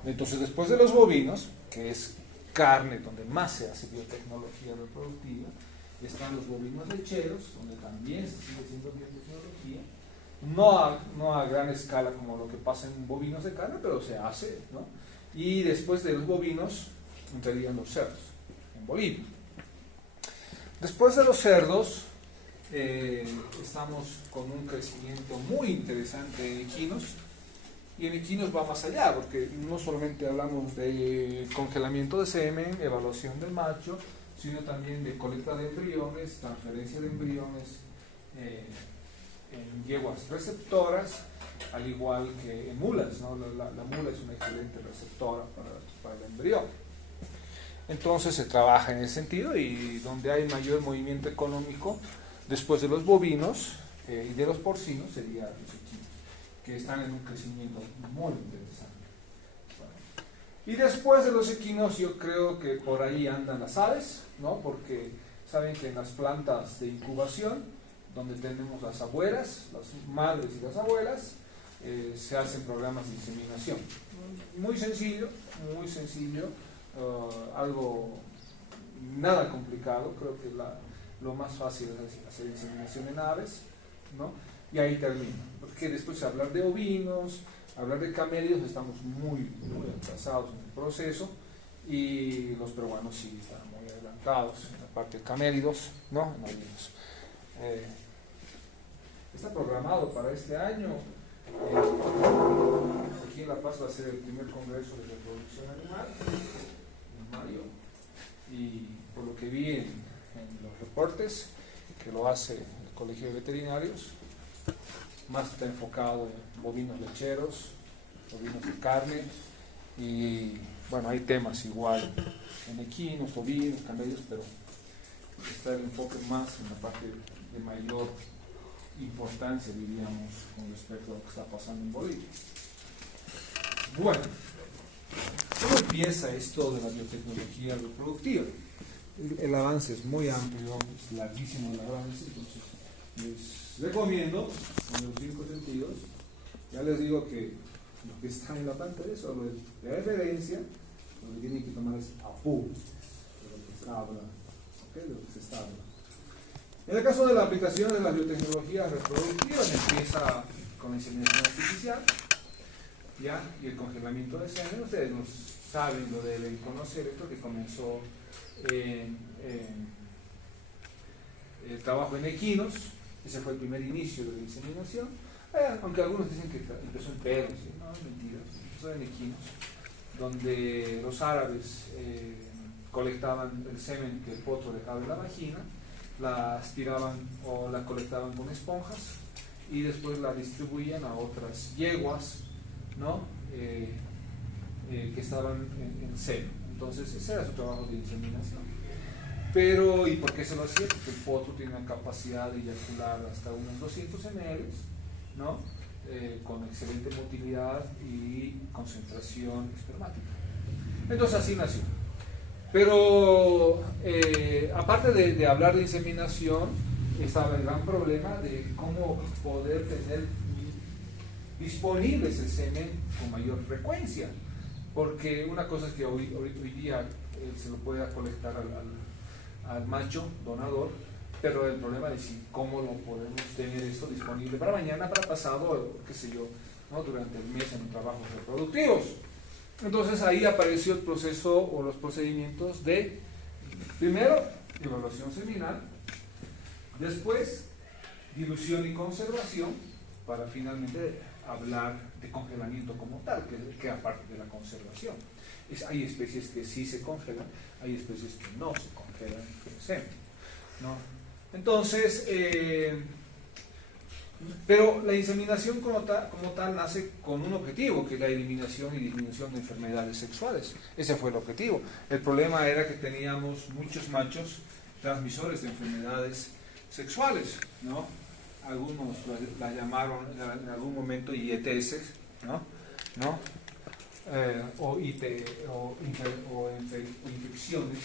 Entonces, después de los bovinos, que es carne donde más se hace biotecnología reproductiva, están los bovinos lecheros, donde también se sigue haciendo biotecnología, no a gran escala como lo que pasa en bovinos de carne, pero se hace, ¿no? Y después de los bovinos entrarían los cerdos, en Bolivia. Después de los cerdos, estamos con un crecimiento muy interesante en equinos, Y en equinos va más allá, porque no solamente hablamos de congelamiento de semen, evaluación del macho, sino también de colecta de embriones, transferencia de embriones en yeguas receptoras, al igual que en mulas, ¿no? La mula es una excelente receptora para el embrión. Entonces se trabaja en ese sentido, y donde hay mayor movimiento económico después de los bovinos y de los porcinos sería los equinos, que están en un crecimiento muy interesante. Bueno, y después de los equinos yo creo que por ahí andan las aves, ¿no? Porque saben que en las plantas de incubación, donde tenemos las abuelas, las madres y las abuelas, se hacen programas de inseminación. Muy sencillo, algo nada complicado. Creo que lo más fácil es hacer inseminación en aves, ¿no? Y ahí termina, porque después hablar de ovinos, hablar de camélidos, estamos muy atrasados en el proceso, y los peruanos sí están muy adelantados en la parte de camélidos, ¿no? En ovinos. Está programado para este año. Aquí en La Paz va a ser el primer congreso de reproducción animal en mayo, y por lo que vi en los reportes que lo hace el Colegio de Veterinarios, más está enfocado en bovinos lecheros, bovinos de carne, y bueno, hay temas igual en equinos, ovinos, camellos, pero está el enfoque más en la parte de mayor importancia, diríamos, con respecto a lo que está pasando en Bolivia. Bueno, ¿cómo empieza esto de la biotecnología reproductiva? El avance es muy amplio, es larguísimo el avance, entonces les recomiendo, en los 5 sentidos, ya les digo que lo que está en la pantalla es solo de referencia, lo que tienen que tomar es apuntes de lo que se habla, ¿okay? De lo que se está hablando. En el caso de la aplicación de la biotecnología reproductiva, empieza con la inseminación artificial, ¿ya? Y el congelamiento de semen. Ustedes no saben, lo deben conocer, esto que comenzó el trabajo en equinos. Ese fue el primer inicio de la inseminación, aunque algunos dicen que empezó en perros, ¿sí? No, es mentira, empezó en equinos, donde los árabes colectaban el semen que el potro dejaba en la vagina, la aspiraban o la colectaban con esponjas, y después la distribuían a otras yeguas, ¿no? Que estaban en seno. Entonces ese era su trabajo de inseminación. Pero, ¿y por qué se lo hacía? Porque el potro tiene una capacidad de eyacular hasta unos 200 ml, ¿no? Con excelente motilidad y concentración espermática. Entonces así nació. Pero aparte de hablar de inseminación, estaba el gran problema de cómo poder tener disponibles el semen con mayor frecuencia, porque una cosa es que hoy día se lo puede colectar al macho donador, pero el problema es cómo lo podemos tener esto disponible para mañana, para pasado, qué sé yo, ¿no? Durante el mes en los trabajos reproductivos. Entonces ahí apareció el proceso o los procedimientos de, primero, evaluación seminal, después, dilución y conservación, para finalmente hablar de congelamiento como tal, que aparte de la conservación. Hay especies que sí se congelan, hay especies que no se congelan en semen, ¿no? Entonces, pero la inseminación como tal nace con un objetivo, que es la eliminación y disminución de enfermedades sexuales. Ese fue el objetivo. El problema era que teníamos muchos machos transmisores de enfermedades sexuales, ¿no? Algunos la llamaron en algún momento IETS, ¿no? O infecciones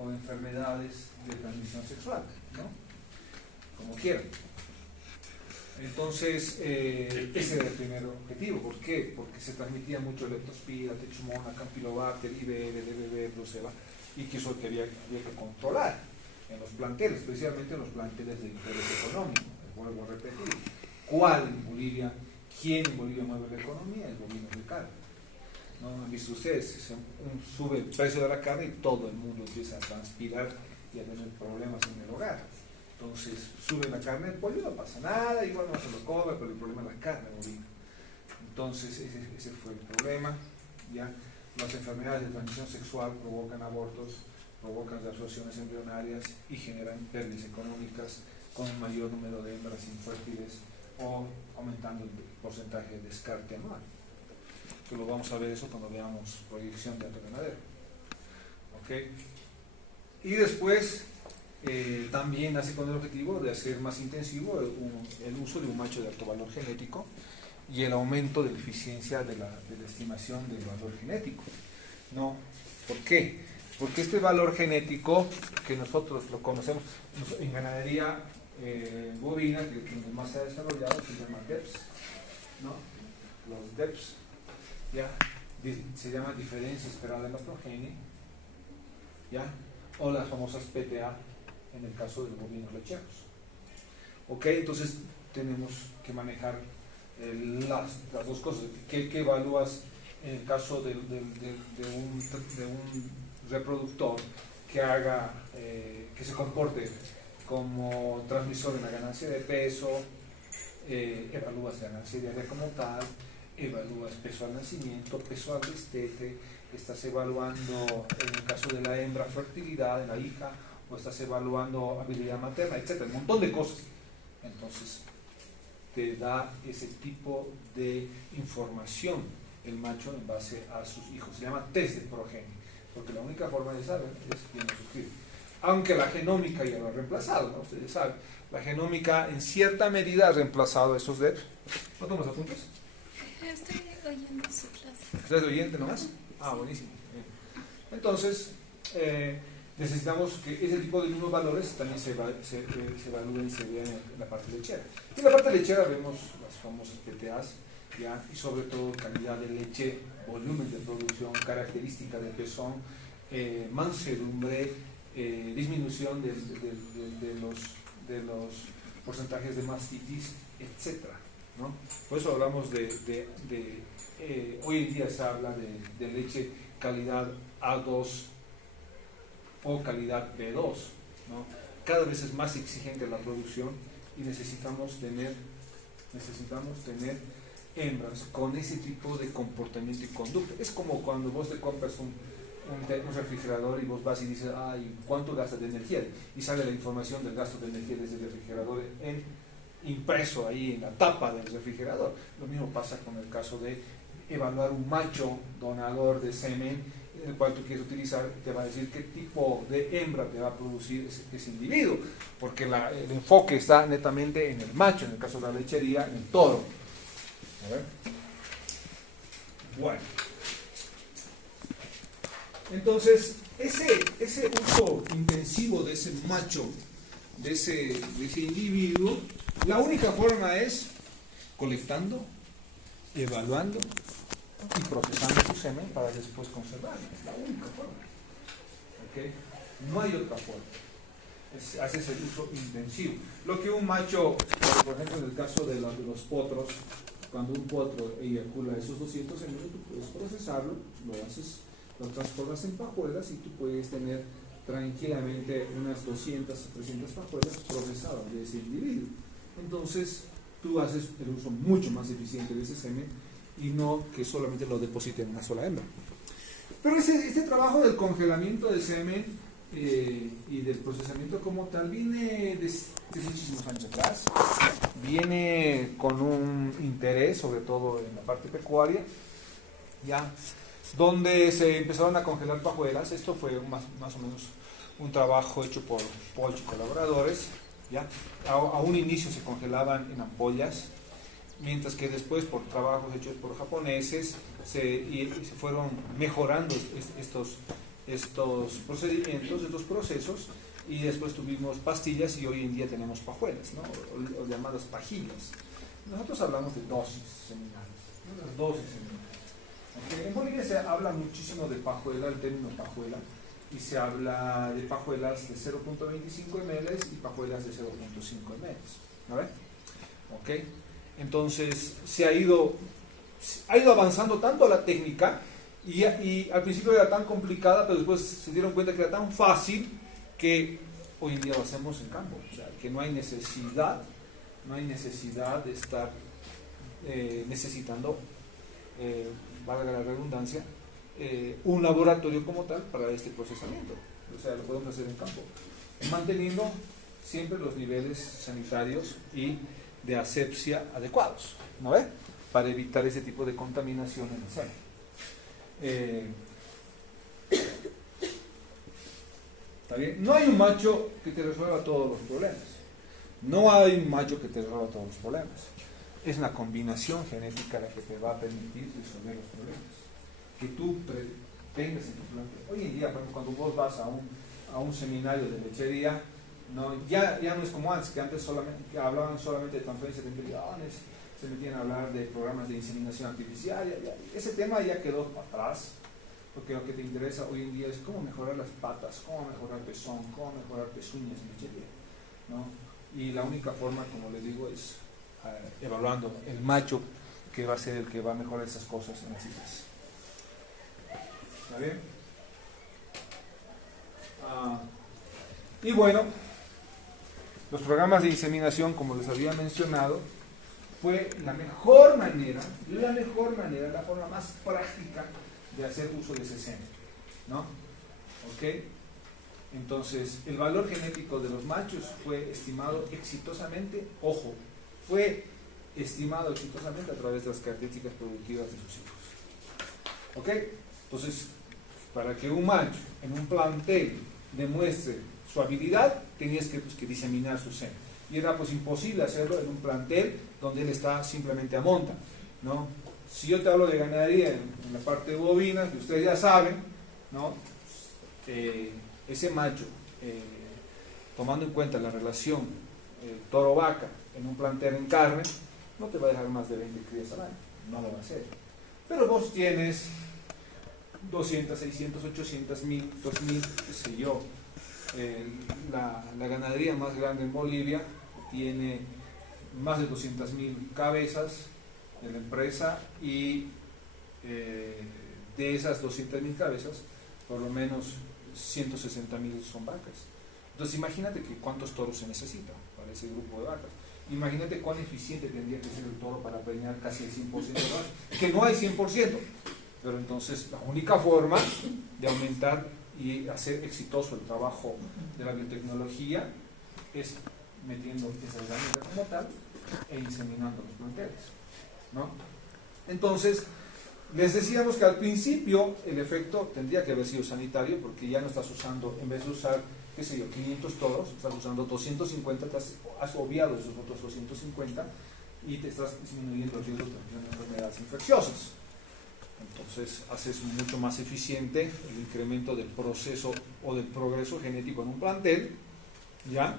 o enfermedades de transmisión sexual, ¿no? Como quieran. Entonces, ese era el primer objetivo. ¿Por qué? Porque se transmitía mucho leptospira, techumona, campylobacter, IBL, DBB, brucella, y que eso había que controlar en los planteles, especialmente en los planteles de interés económico. Vuelvo a repetir, ¿quién en Bolivia mueve la economía? El bovino de carne, ¿no? Han visto ustedes, sube el precio de la carne y todo el mundo empieza a transpirar y a tener problemas en el hogar. Entonces sube la carne del pollo, no pasa nada, igual no se lo come, pero el problema es la carne bovina, Entonces ese fue el problema. ¿Ya? Las enfermedades de transmisión sexual provocan abortos, provocan reabsorciones embrionarias y generan pérdidas económicas con un mayor número de hembras infértiles o aumentando el porcentaje de descarte anual. Que lo vamos a ver eso cuando veamos proyección de alto ganadero. ¿Okay? Y después también nace con el objetivo de hacer más intensivo el uso de un macho de alto valor genético y el aumento de la eficiencia de la estimación del valor genético. ¿No? ¿Por qué? Porque este valor genético que nosotros lo conocemos en ganadería bovina, que más se ha desarrollado, se llama DEPS, ¿no? Los DEPS, ¿ya? Se llama diferencia esperada en la progenie, ¿ya? O las famosas PTA en el caso de los bovinos lecheros. ¿Ok? Entonces tenemos que manejar las dos cosas. ¿Qué evalúas en el caso de un reproductor que haga, que se comporte como transmisor en la ganancia de peso? Evalúas ganancia diaria como tal, evalúas peso al nacimiento, peso al destete, estás evaluando en el caso de la hembra fertilidad de la hija, o estás evaluando habilidad materna, etcétera, un montón de cosas. Entonces te da ese tipo de información el macho en base a sus hijos. Se llama test de progenie, porque la única forma de saber es quién lo suscribe. Aunque la genómica ya lo ha reemplazado, ¿no? Ustedes saben, la genómica en cierta medida ha reemplazado esos DEPs. ¿No tomas apuntes? Estoy oyendo su clase. ¿Estás de oyente nomás? Ah, buenísimo. Bien. Entonces, necesitamos que ese tipo de mismos valores también se evalúen y se vean en la parte lechera. Y en la parte lechera vemos las famosas PTAs, ¿ya? Y sobre todo calidad de leche, volumen de producción, característica de pezón, mansedumbre, disminución de los porcentajes de mastitis, etc. ¿No? Por eso hablamos hoy en día se habla de leche calidad A2 o calidad B2, ¿no? Cada vez es más exigente la producción y necesitamos tener hembras con ese tipo de comportamiento y conducta. Es como cuando vos te compras un refrigerador y vos vas y dices, ay, ¿cuánto gastas de energía? Y sale la información del gasto de energía de ese refrigerador impreso ahí en la tapa del refrigerador. Lo mismo pasa con el caso de evaluar un macho donador de semen, el cual tú quieres utilizar, te va a decir qué tipo de hembra te va a producir ese individuo, porque el enfoque está netamente en el macho, en el caso de la lechería, en el toro. A ver. Bueno. Entonces, ese uso intensivo de ese macho, de ese individuo, la única forma es colectando, evaluando y procesando su semen para después conservarlo. Es la única forma. ¿Okay? No hay otra forma. Haces el uso intensivo. Lo que un macho, por ejemplo, en el caso de los potros, cuando un potro eyacula esos 200 semenes, tú puedes procesarlo, lo transformas en pajuelas y tú puedes tener tranquilamente unas 200 o 300 pajuelas procesadas de ese individuo. Entonces, tú haces el uso mucho más eficiente de ese semen y no que solamente lo deposite en una sola hembra. Pero este trabajo del congelamiento del semen y del procesamiento como tal viene de muchísimos años atrás, viene con un interés sobre todo en la parte pecuaria, ya, donde se empezaron a congelar pajuelas. Esto fue más o menos un trabajo hecho por Polch y colaboradores, ya. A un inicio se congelaban en ampollas, mientras que después por trabajos hechos por japoneses se fueron mejorando estos procedimientos, estos procesos, y después tuvimos pastillas y hoy en día tenemos pajuelas, ¿no? O llamadas pajillas. Nosotros hablamos de dosis seminales, ¿no? Las dosis seminales. Okay. En Bolivia se habla muchísimo de pajuela, el término pajuela, y se habla de pajuelas de 0.25 ml y pajuelas de 0.5 ml. ¿A ver? Okay. Entonces se ha ido avanzando tanto la técnica y al principio era tan complicada, pero después se dieron cuenta que era tan fácil que hoy en día lo hacemos en campo. O sea, que no hay necesidad de estar necesitando valga la redundancia, un laboratorio como tal para este procesamiento. O sea, lo podemos hacer en campo, manteniendo siempre los niveles sanitarios y de asepsia adecuados, ¿no ve? Para evitar ese tipo de contaminación en el semen. ¿Está bien? No hay un macho que te resuelva todos los problemas. No hay un macho que te resuelva todos los problemas. Es una combinación genética la que te va a permitir resolver los problemas. Que tú tengas en tu plantel. Hoy en día, cuando vos vas a un seminario de lechería, no, ya no es como antes, que antes que hablaban solamente de transferencia de embriones, se metían a hablar de programas de inseminación artificial, ese tema ya quedó atrás, porque lo que te interesa hoy en día es cómo mejorar las patas, cómo mejorar pezón, cómo mejorar pezuñas en lechería, ¿no? Y la única forma, como les digo, es evaluando el macho que va a ser el que va a mejorar esas cosas en las islas. ¿Está bien? Y bueno, los programas de inseminación, como les había mencionado, fue la mejor manera, la forma más práctica de hacer uso de ese semen, ¿no? ¿Ok? Entonces, el valor genético de los machos fue estimado exitosamente, ojo, fue estimado exitosamente a través de las características productivas de sus hijos. ¿Ok? Entonces, para que un macho en un plantel demuestre su habilidad, tenías que diseminar su semen. Y era pues imposible hacerlo en un plantel donde él está simplemente a monta, ¿no? Si yo te hablo de ganadería en la parte de bovinas, que ustedes ya saben, ¿no? Ese macho, tomando en cuenta la relación toro-vaca en un plantel en carne, no te va a dejar más de 20 crías al año, no lo va a hacer. Pero vos tienes 200, 600, 800, 1000, 2000, qué sé yo. La ganadería más grande en Bolivia tiene más de 200.000 cabezas de la empresa y de esas 200.000 cabezas, por lo menos 160.000 son vacas. Entonces imagínate que cuántos toros se necesitan para ese grupo de vacas. Imagínate cuán eficiente tendría que ser el toro para preñar casi el 100% de vacas, que no hay 100%, pero entonces la única forma de aumentar y hacer exitoso el trabajo de la biotecnología es metiendo esa herramienta como tal e inseminando los planteles, ¿no? Entonces, les decíamos que al principio el efecto tendría que haber sido sanitario, porque ya no estás usando, en vez de usar, qué sé yo, 500 toros, estás usando 250, has obviado esos otros 250 y te estás disminuyendo el riesgo de enfermedades infecciosas. Entonces haces mucho más eficiente el incremento del proceso o del progreso genético en un plantel, ¿ya?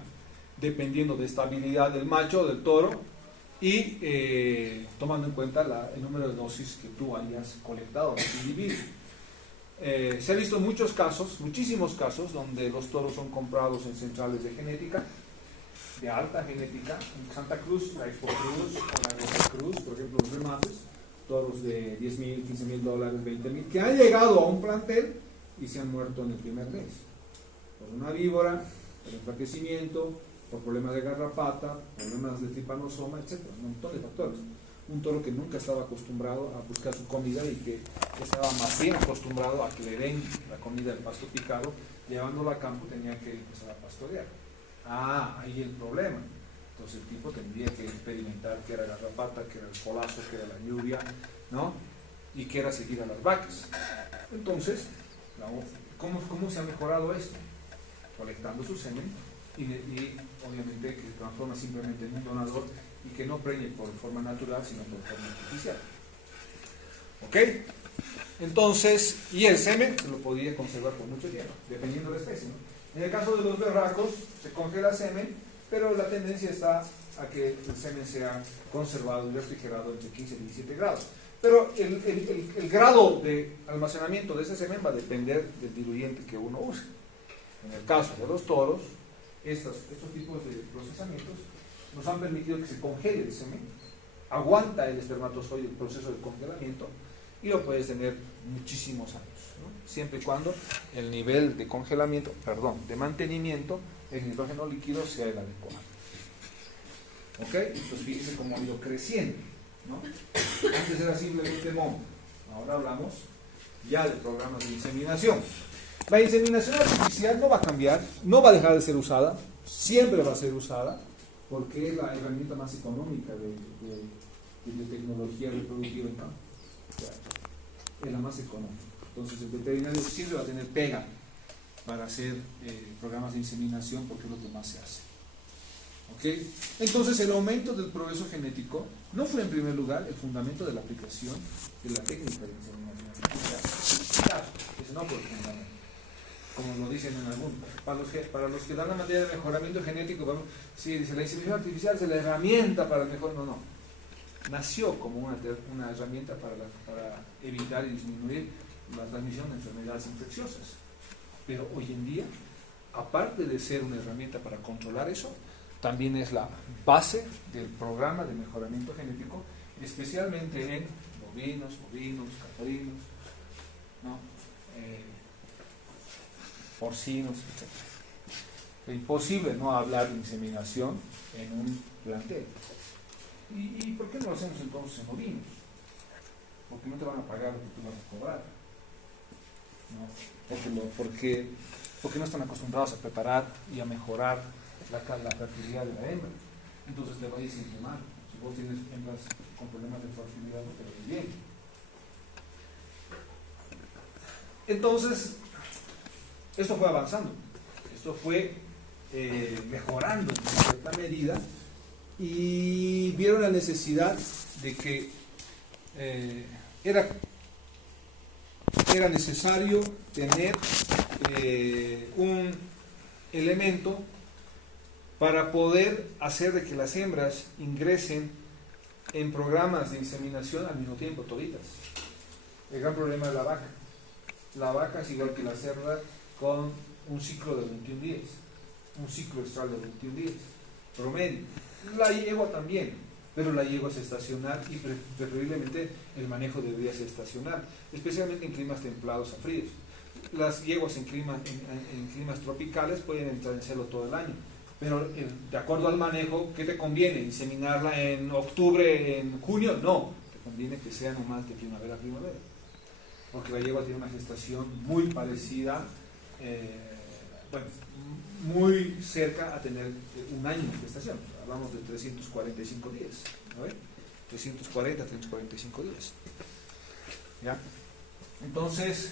Dependiendo de esta habilidad del macho o del toro y tomando en cuenta el número de dosis que tú hayas colectado de ese individuo. Se ha visto muchos casos, muchísimos casos, donde los toros son comprados en centrales de genética, de alta genética, en Santa Cruz, la Expo Cruz o la Rosa Cruz, por ejemplo, los remates, toros de $10,000, $15,000, $20,000, que han llegado a un plantel y se han muerto en el primer mes, por una víbora, por enflaquecimiento, por problemas de garrapata, problemas de tripanosoma, etc. Un montón de factores. Un toro que nunca estaba acostumbrado a buscar su comida y que estaba más bien acostumbrado a que le den la comida del pasto picado, llevándolo a campo tenía que empezar a pastorear. Ahí el problema. Entonces el tipo tendría que experimentar qué era garrapata, qué era el colazo, qué era la lluvia, ¿no? Y qué era seguir a las vacas. Entonces, ¿cómo se ha mejorado esto? Colectando su semen y obviamente que se transforma simplemente en un donador y que no preñe por forma natural, sino por forma artificial. ¿Ok? Entonces, y el semen se lo podía conservar por mucho tiempo, dependiendo de la especie, ¿no? En el caso de los berracos, se congela semen, pero la tendencia está a que el semen sea conservado y refrigerado entre 15 y 17 grados. Pero el grado de almacenamiento de ese semen va a depender del diluyente que uno use. En el caso de los toros, estos tipos de procesamientos nos han permitido que se congele el semen, aguanta el espermatozoide el proceso de congelamiento y lo puedes tener muchísimos años, ¿no? Siempre y cuando el nivel de congelamiento, de mantenimiento, el nitrógeno líquido sea el adecuado. ¿Ok? Entonces fíjense cómo ha ido creciendo. ¿no? Antes era simplemente MOM, ahora hablamos ya de programas de inseminación. La inseminación artificial no va a cambiar, no va a dejar de ser usada, siempre va a ser usada, porque es la herramienta más económica de tecnología reproductiva, ¿no? O sea, es la más económica. Entonces el veterinario siempre va a tener pega para hacer programas de inseminación porque es lo que más se hace. ¿Okay? Entonces el aumento del progreso genético no fue en primer lugar el fundamento de la aplicación de la técnica de inseminación artificial. Claro, ese no fue el fundamento, como lo dicen en algunos. Para los que dan la materia de mejoramiento genético, bueno, sí, dice la inseminación artificial es la herramienta para el mejor. No. Nació como una herramienta para evitar y disminuir la transmisión de enfermedades infecciosas. Pero hoy en día, aparte de ser una herramienta para controlar eso, también es la base del programa de mejoramiento genético, especialmente en bovinos, caprinos, ¿no? Porcinos, etc. Es imposible no hablar de inseminación en un plantel. ¿Y por qué no lo hacemos entonces en ovinos? Porque no te van a pagar lo que tú vas a cobrar, ¿no? Porque no están acostumbrados a preparar y a mejorar la fertilidad de la hembra. Entonces te va a ir siempre mal. Si vos tienes hembras con problemas de fertilidad, no te va a ir bien. Entonces, esto fue avanzando, esto fue mejorando en cierta medida, y vieron la necesidad de que era necesario tener un elemento para poder hacer de que las hembras ingresen en programas de inseminación al mismo tiempo, toditas. El gran problema de la vaca. La vaca es igual que la cerda con un ciclo de 21 días, un ciclo estral de 21 días, promedio. La yegua también, pero la yegua es estacional y preferiblemente el manejo debería ser estacional, especialmente en climas templados a fríos. Las yeguas en climas tropicales pueden entrar en celo todo el año, pero de acuerdo al manejo, ¿qué te conviene? ¿Inseminarla en octubre, en junio? No, te conviene que sea nomás de primavera a primavera, porque la yegua tiene una gestación muy parecida, muy cerca a tener un año de gestación. Hablamos de 345 días, ¿no? 340, 345 días. ¿Ya? Entonces,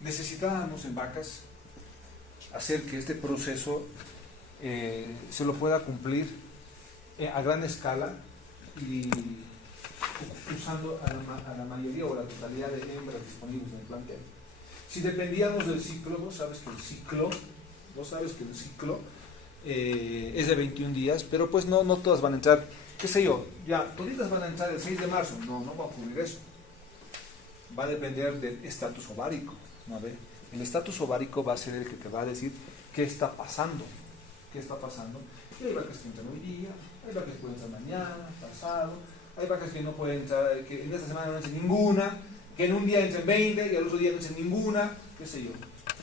necesitábamos en vacas hacer que este proceso se lo pueda cumplir a gran escala y usando a la mayoría o la totalidad de hembras disponibles en el plantel. Si dependíamos del ciclo, vos sabes que el ciclo es de 21 días, pero pues no todas van a entrar, qué sé yo, ya, toditas van a entrar el 6 de marzo, no va a ocurrir eso. Va a depender del estatus ovárico, ¿no? El estatus ovárico va a ser el que te va a decir qué está pasando. Y hay vacas que entran hoy día, hay vacas que pueden entrar mañana, pasado, hay vacas que no pueden entrar, que en esta semana no entren ninguna, que en un día entren 20 y al otro día no entren ninguna, qué sé yo.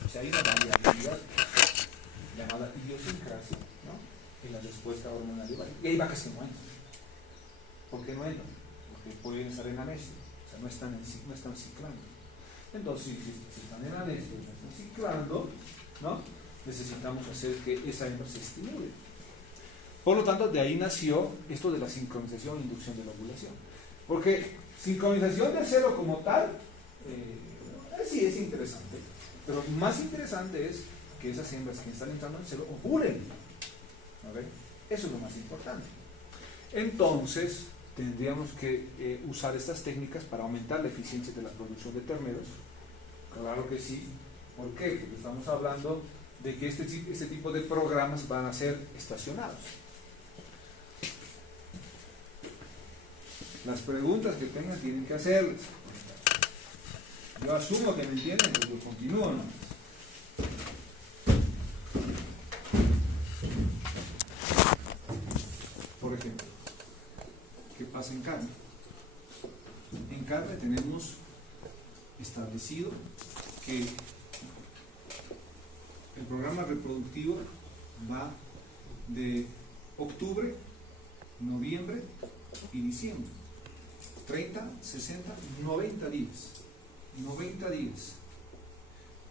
O sea, hay una variabilidad llamada idiosincrasia, ¿no? En la respuesta hormonal. Y hay vacas que no entran. ¿Por qué no entran? Porque pueden estar en anestia, o sea, no están ciclando. Entonces, si están en anestia, no están ciclando, ¿no? Necesitamos hacer que esa hembra se estimule. Por lo tanto, de ahí nació esto de la sincronización e inducción de la ovulación. Porque sincronización del celo como tal, sí es interesante, pero más interesante es que esas hembras que están entrando en celo ovulen. ¿Okay? Eso es lo más importante. Entonces, tendríamos que usar estas técnicas para aumentar la eficiencia de la producción de terneros. Claro que sí. ¿Por qué? Porque estamos hablando de que este tipo de programas van a ser estacionados. Las preguntas que tengan tienen que hacerles. Yo asumo que me entienden, pero yo continúo nomás. Por ejemplo, ¿qué pasa en carne? En carne tenemos establecido que el programa reproductivo va de octubre, noviembre y diciembre. 30, 60, 90 días. 90 días.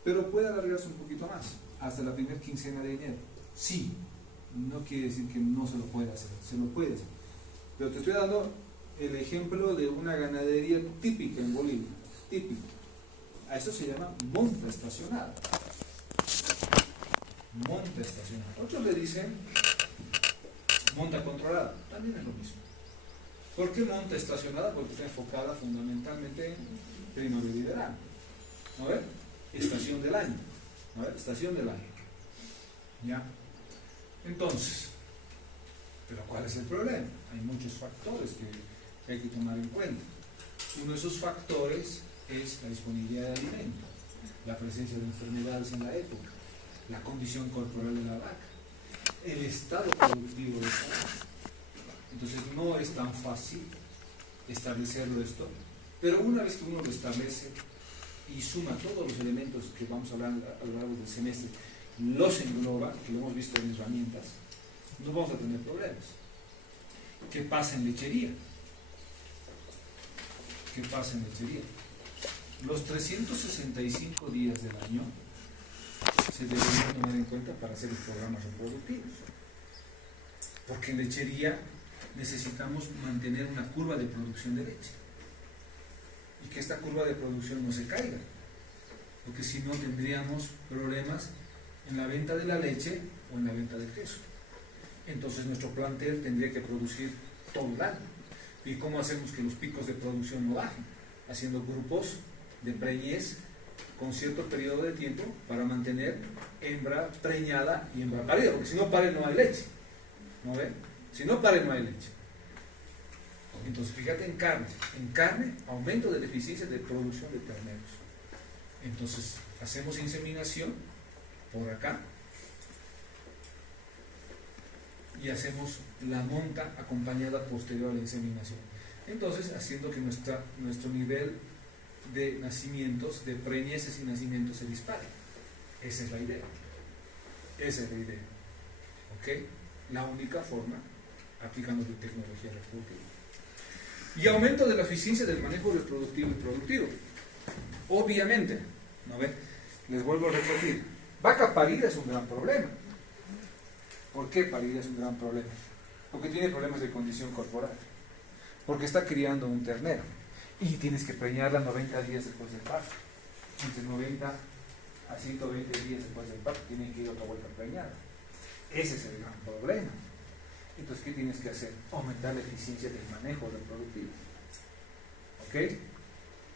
Pero puede alargarse un poquito más, hasta la primera quincena de enero. Sí, no quiere decir que no se lo pueda hacer, se lo puede hacer. Pero te estoy dando el ejemplo de una ganadería típica en Bolivia. Típica. A eso se llama monta estacionada. Monta estacionada. Otros le dicen monta controlada. También es lo mismo. ¿Por qué monta estacionada? Porque está enfocada fundamentalmente en primavera y verano. ¿No ves? Estación del año. ¿No ves? Estación del año. ¿Ya? Entonces, ¿pero cuál es el problema? Hay muchos factores que hay que tomar en cuenta. Uno de esos factores es la disponibilidad de alimentos, la presencia de enfermedades en la época, la condición corporal de la vaca, el estado productivo de esta vaca. Entonces no es tan fácil establecerlo esto, pero una vez que uno lo establece y suma todos los elementos que vamos a hablar a lo largo del semestre, los engloba, que lo hemos visto en herramientas, no vamos a tener problemas. ¿Qué pasa en lechería? ¿Qué pasa en lechería? Los 365 días del año se deberían tomar en cuenta para hacer los programas reproductivos. Porque en lechería necesitamos mantener una curva de producción de leche. Y que esta curva de producción no se caiga. Porque si no tendríamos problemas en la venta de la leche o en la venta del queso. Entonces nuestro plantel tendría que producir todo el año. ¿Y cómo hacemos que los picos de producción no bajen? Haciendo grupos de preñez con cierto periodo de tiempo para mantener hembra preñada y hembra parida, porque si no pare no hay leche. ¿No ven? Si no pare no hay leche. Entonces fíjate en carne aumento de la eficiencia de producción de terneros. Entonces hacemos inseminación por acá y hacemos la monta acompañada posterior a la inseminación. Entonces, haciendo que nuestro nivel de nacimientos, de preñeces y nacimientos se dispare. Esa es la idea. Esa es la idea. ¿Ok? La única forma, aplicando tecnología reproductiva. Y aumento de la eficiencia del manejo reproductivo y productivo. Obviamente, ¿no ven? Les vuelvo a repetir, vaca parida es un gran problema. ¿Por qué parida es un gran problema? Porque tiene problemas de condición corporal. Porque está criando un ternero. Y tienes que preñarla 90 días después del parto. Entre 90 a 120 días después del parto tienen que ir otra vuelta preñada. Ese es el gran problema. Entonces, ¿qué tienes que hacer? Aumentar la eficiencia del manejo reproductivo. ¿Ok?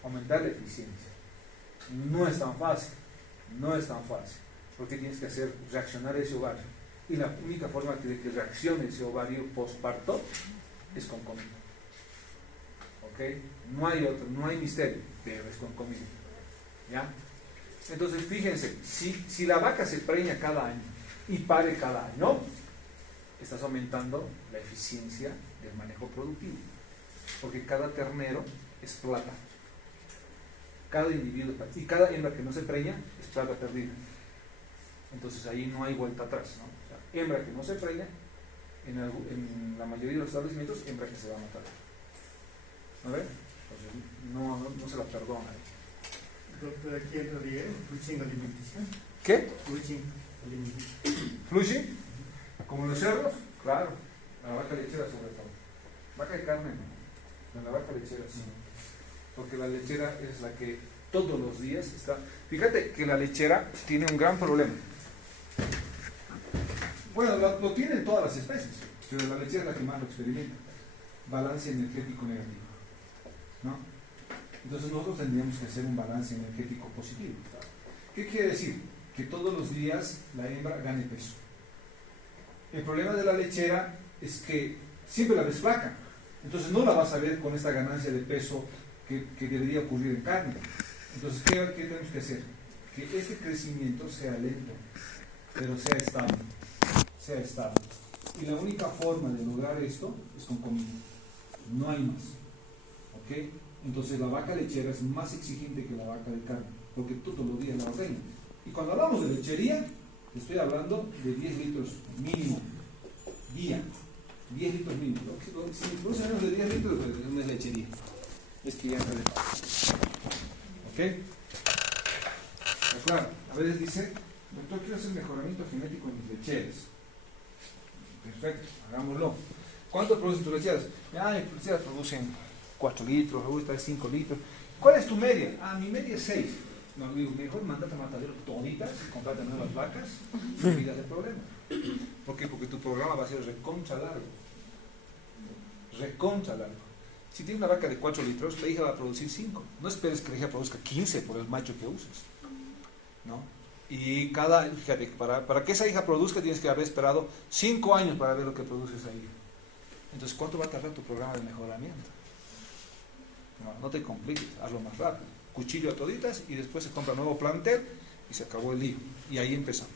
Aumentar la eficiencia. No es tan fácil. No es tan fácil. Porque tienes que hacer reaccionar ese ovario. Y la única forma de que reaccione ese ovario postparto es con comida. ¿Ok? No hay otro, no hay misterio, pero es con comida. ¿Ya? Entonces, fíjense, si la vaca se preña cada año y pare cada año, estás aumentando la eficiencia del manejo productivo. Porque cada ternero es plata. Cada individuo es plata. Y cada hembra que no se preña es plata perdida. Entonces ahí no hay vuelta atrás, ¿no? O sea, hembra que no se preña, en la mayoría de los establecimientos, hembra que se va a matar. ¿No ven? Entonces no se la perdona. Doctor, aquí entraría flushing alimentación. ¿Qué? Flushing alimentación. ¿Flushing? ¿Como los cerdos? Claro. La vaca lechera sobre todo. Vaca de carne no. La vaca lechera sí. Porque la lechera es la que todos los días está... Fíjate que la lechera tiene un gran problema. Bueno, lo tienen todas las especies, pero la lechera es la que más lo experimenta. Balance energético negativo, ¿no? Entonces nosotros tendríamos que hacer un balance energético positivo. ¿Qué quiere decir? Que todos los días la hembra gane peso. El problema de la lechera es que siempre la ves flaca, entonces no la vas a ver con esta ganancia de peso que debería ocurrir en carne. Entonces, ¿qué tenemos que hacer? Que este crecimiento sea lento, pero sea estable. Sea estable. Y la única forma de lograr esto es con comida. No hay más. ¿Ok? Entonces la vaca lechera es más exigente que la vaca de carne, porque todos los días la ordeñan. Y cuando hablamos de lechería, estoy hablando de 10 litros mínimo día. 10 litros mínimo. Si produce menos de 10 litros, pues no es lechería. Es que ya no le pasa. ¿Ok? Está claro. A veces dice, doctor, quiero hacer mejoramiento genético en mis lecheras. Perfecto, hagámoslo. ¿Cuánto producen tus lecheras? Mis lecheras producen 4 litros, me gusta 5 litros. ¿Cuál es tu media? Mi media es 6. No, digo, mejor mandate a matadero toditas, comprate nuevas vacas y olvidas el problema. ¿Por qué? Porque tu programa va a ser recontra largo. Recontra largo. Si tienes una vaca de 4 litros, la hija va a producir 5. No esperes que la hija produzca 15 por el macho que uses. ¿No? Y fíjate, para que esa hija produzca tienes que haber esperado 5 años para ver lo que produce esa hija. Entonces, ¿cuánto va a tardar tu programa de mejoramiento? No te compliques, hazlo más rápido. Cuchillo a toditas y después se compra nuevo plantel y se acabó el lío. Y ahí empezamos.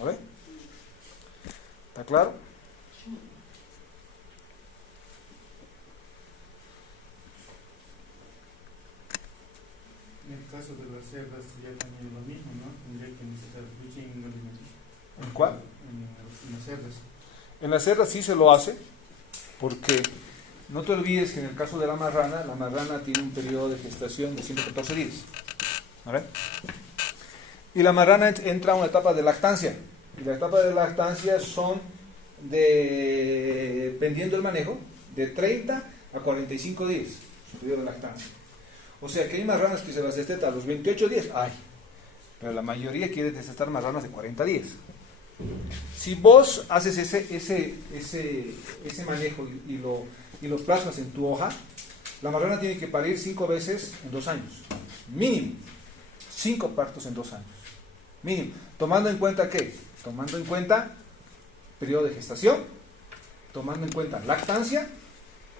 ¿Vale? ¿Está claro? En el caso de las cerdas sería también lo mismo, ¿no? Tendría que necesitar flushing alimenticio. ¿En cuál? En las cerdas. En la cerda sí se lo hace, porque no te olvides que en el caso de la marrana tiene un periodo de gestación de 114 días. ¿Vale? Y la marrana entra a una etapa de lactancia. Y la etapa de lactancia son, dependiendo del manejo, de 30 a 45 días, su periodo de lactancia. O sea que hay marranas que se las destetan a los 28 días, pero la mayoría quiere destetar marranas de 40 días. Si vos haces ese manejo y lo plasmas en tu hoja, la marrana tiene que parir 5 veces en 2 años. Mínimo. 5 partos en 2 años. Mínimo. ¿Tomando en cuenta qué? Tomando en cuenta periodo de gestación, tomando en cuenta lactancia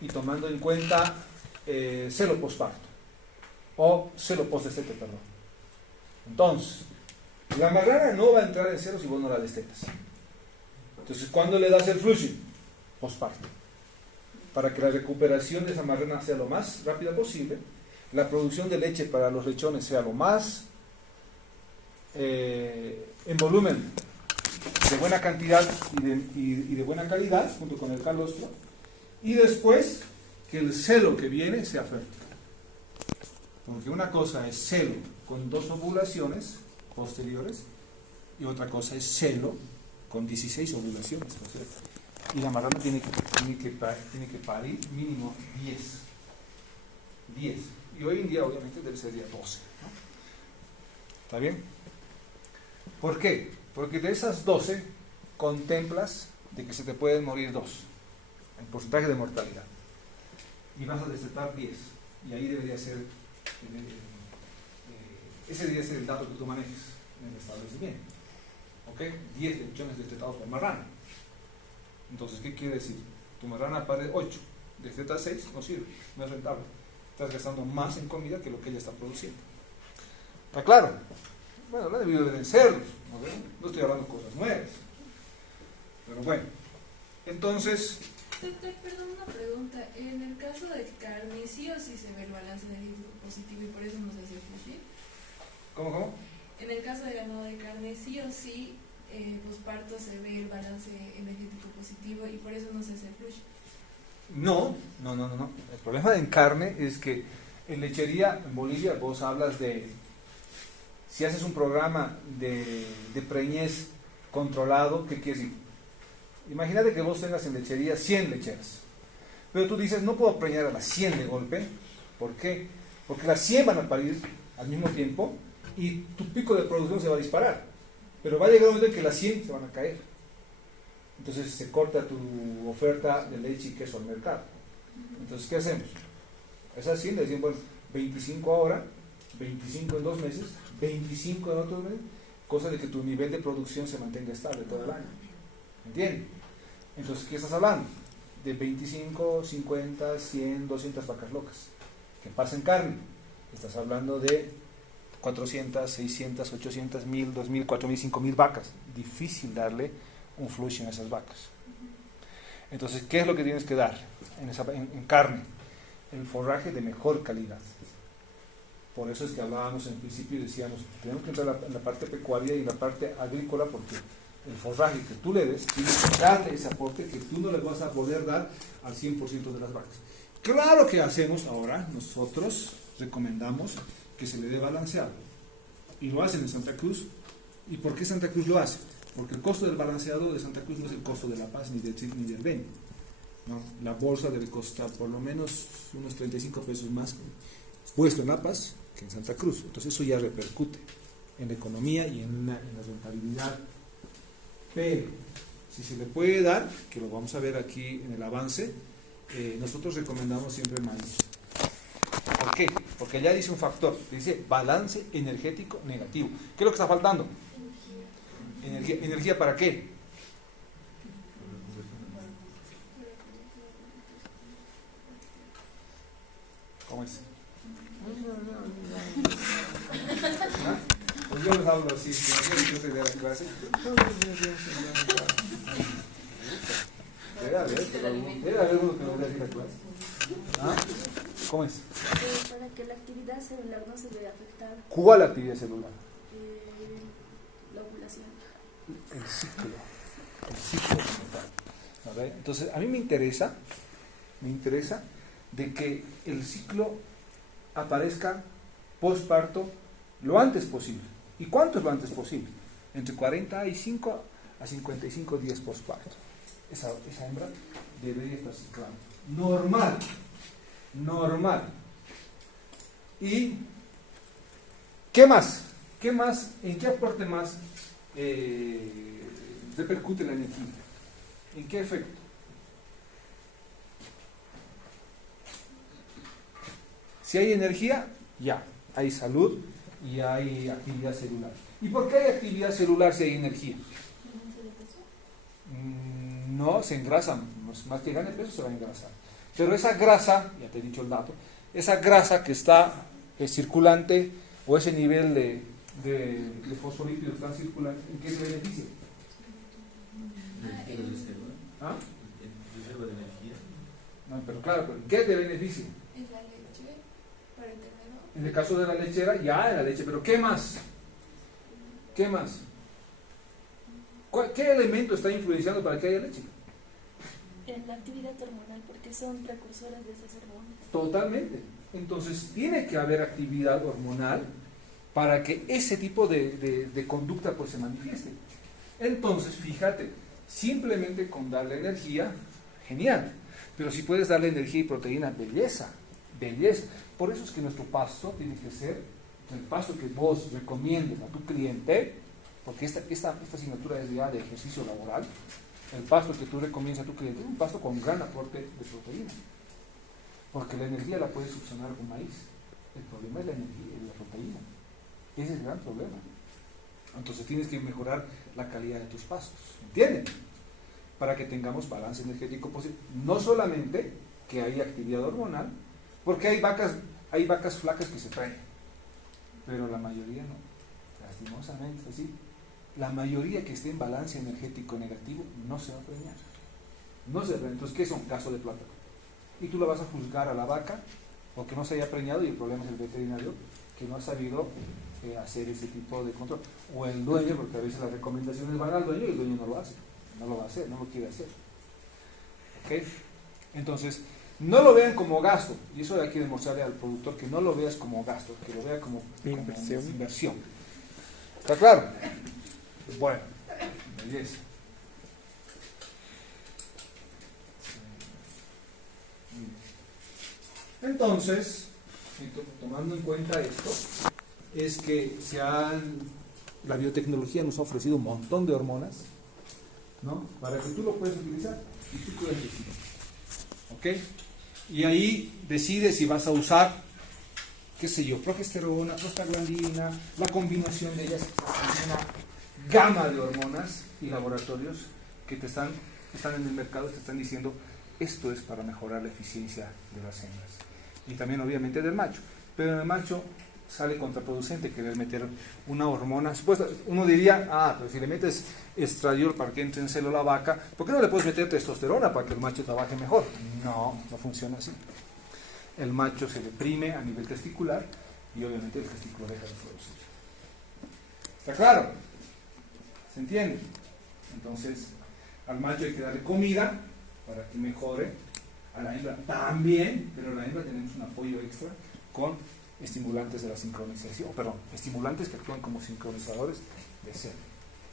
y tomando en cuenta celo postparto. O celo postdestete, perdón. Entonces, la marrana no va a entrar en celo si vos no la destetas. Entonces, ¿cuándo le das el flushing? Postparto. Para que la recuperación de esa marrana sea lo más rápida posible, la producción de leche para los lechones sea lo más en volumen, de buena cantidad y de buena calidad, junto con el calostro, y después que el celo que viene sea fértil. Porque una cosa es celo con 2 ovulaciones posteriores y otra cosa es celo con 16 ovulaciones, ¿no es cierto? Y la marrana tiene que parir mínimo 10. Y hoy en día obviamente debe ser ya 12, ¿no? ¿Está bien? ¿Por qué? Porque de esas 12 contemplas de que se te pueden morir 2 en porcentaje de mortalidad y vas a destetar 10 y ahí debería ser ese debería ser el dato que tú manejes en el establecimiento. ¿Ok? 10 lechones destetados por marrana. Entonces, ¿qué quiere decir? Tu marrana pare 8, desteta 6, no sirve, no es rentable. Estás gastando más en comida que lo que ella está produciendo. ¿Está claro? Bueno, la he debido ver en cerdos, ¿no estoy hablando de cosas nuevas. Pero bueno, entonces... Doctor, perdón, una pregunta. En el caso de carne, ¿sí o sí se ve el balance energético positivo y por eso no se hace flushing? ¿Cómo? En el caso de ganado de carne, ¿sí o sí posparto se ve el balance energético positivo y por eso no se hace flushing? No. El problema en carne es que en lechería, en Bolivia, vos hablas de... Si haces un programa de preñez controlado, ¿qué quiere decir? Imagínate que vos tengas en lechería 100 lecheras, pero tú dices, no puedo preñar a las 100 de golpe. ¿Por qué? Porque las 100 van a parir al mismo tiempo y tu pico de producción se va a disparar, pero va a llegar un momento en que las 100 se van a caer. Entonces se corta tu oferta de leche y queso al mercado. Entonces, ¿qué hacemos? Esas 100 le decimos, bueno, 25 ahora, 25 en 2 meses, 25 en otros meses, cosa de que tu nivel de producción se mantenga estable todo el año. ¿Entiendes? Entonces, ¿qué estás hablando? De 25, 50, 100, 200 vacas locas que pasen carne. Estás hablando de 400, 600, 800, 1000, 2000, 4000, 5000 vacas. Difícil darle un flushing a esas vacas. Entonces, ¿qué es lo que tienes que dar en carne? El forraje de mejor calidad. Por eso es que hablábamos en principio y decíamos, tenemos que entrar en la parte pecuaria y en la parte agrícola porque el forraje que tú le des, tienes que darle ese aporte que tú no le vas a poder dar al 100% de las vacas. Claro que hacemos ahora, nosotros recomendamos que se le dé balanceado. Y lo hacen en Santa Cruz. ¿Y por qué Santa Cruz lo hace? Porque el costo del balanceado de Santa Cruz no es el costo de La Paz ni del Beni. ¿No? La bolsa debe costar por lo menos unos 35 pesos más puesto en La Paz que en Santa Cruz. Entonces eso ya repercute en la economía y en la rentabilidad. Pero si se le puede dar, que lo vamos a ver aquí en el avance, nosotros recomendamos siempre maíz. ¿Por qué? Porque allá dice un factor, dice balance energético negativo. ¿Qué es lo que está faltando? Energía. ¿Energía para qué? ¿Cómo es? ¿Ah? Pues yo les hablo así, yo te doy la clase. Debe haber uno que no le dé la clase. ¿Ah? ¿Cómo es? Para que la actividad celular no se vea afectada. ¿Cuál actividad celular? La ovulación. El ciclo. El ciclo mental. A ver, entonces, a mí me interesa de que el ciclo aparezca postparto lo antes posible. ¿Y cuánto es lo antes posible? Entre 45 a 55 días postparto. Esa hembra debería estar ciclando. Normal. ¿Y qué más? ¿En qué aporte más repercute la energía? ¿En qué efecto? Si hay energía, ya, hay salud y hay actividad celular. ¿Y por qué hay actividad celular si hay energía? No, se engrasan, más que gane peso se va a engrasar. Pero esa grasa, ya te he dicho el dato, esa grasa que está circulante o ese nivel de fosfolípidos que están circulando, ¿en qué se beneficia? ¿Ah? ¿Reserva de energía? No, pero claro, ¿pero ¿en qué te beneficia? En la leche, para el terreno. En el caso de la lechera, ya en la leche, pero ¿qué más? ¿Qué más? ¿Qué elemento está influenciando para que haya leche? En la actividad hormonal, porque son precursoras de esas hormonas. Totalmente. Entonces, tiene que haber actividad hormonal para que ese tipo de conducta pues se manifieste. Entonces, fíjate, simplemente con darle energía, genial. Pero si puedes darle energía y proteína, belleza. Por eso es que nuestro pasto tiene que ser el pasto que vos recomiendes a tu cliente, porque esta asignatura es ya de ejercicio laboral. El pasto que tú recomiendas a tu cliente es un pasto con gran aporte de proteína, porque la energía la puedes subsanar con maíz. El problema es la energía y la proteína. Ese es el gran problema. Entonces tienes que mejorar la calidad de tus pastos, ¿entienden? Para que tengamos balance energético posible. No solamente que haya actividad hormonal, porque hay vacas flacas que se preñan, pero la mayoría no. Lastimosamente es así. La mayoría que esté en balance energético negativo no se va a preñar. No se va a preñar. Entonces, ¿qué son? Caso de plátano. Y tú la vas a juzgar a la vaca porque no se haya preñado y el problema es el veterinario que no ha sabido hacer ese tipo de control. O el dueño, porque a veces las recomendaciones van al dueño y el dueño no lo hace. No lo va a hacer, no lo quiere hacer. ¿Ok? Entonces, no lo vean como gasto. Y eso hay que demostrarle al productor que no lo veas como gasto, que lo vea como inversión. ¿Está claro? Bueno, belleza. Entonces, tomando en cuenta esto, es que la biotecnología nos ha ofrecido un montón de hormonas, ¿no? Para que tú lo puedas utilizar y tú puedas decidir. ¿Ok? Y ahí decides si vas a usar, qué sé yo, progesterona, prostaglandina, la combinación de ellas, una gama de hormonas y laboratorios que están en el mercado, te están diciendo esto es para mejorar la eficiencia de las hembras y también obviamente del macho, pero en el macho sale contraproducente querer meter una hormona supuesta. Uno diría, pero si le metes estradiol para que entre en celo la vaca, ¿por qué no le puedes meter testosterona para que el macho trabaje mejor? No funciona así. El macho se deprime a nivel testicular y obviamente el testículo deja de producir. ¿Está claro? ¿Se entiende? Entonces, al macho hay que darle comida para que mejore, a la hembra también, pero a la hembra tenemos un apoyo extra con estimulantes de la sincronización, perdón, estimulantes que actúan como sincronizadores de celo.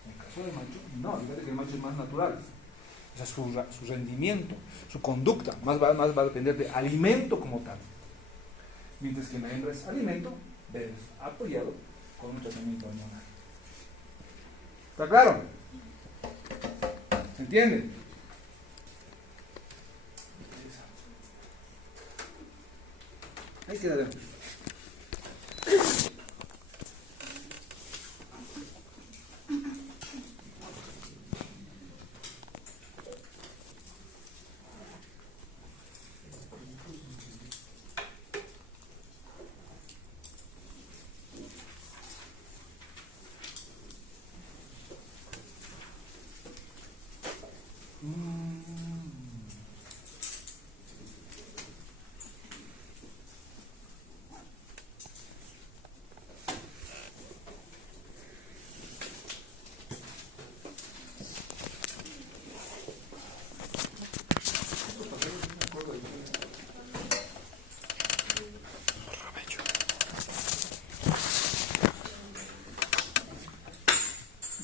En el caso del macho, no, fíjate que el macho es más natural. O sea, su rendimiento, su conducta, más va a depender de alimento como tal. Mientras que la hembra es alimento, pero es apoyado con un tratamiento hormonal. ¿Está claro? ¿Se entiende? Ahí queda dentro.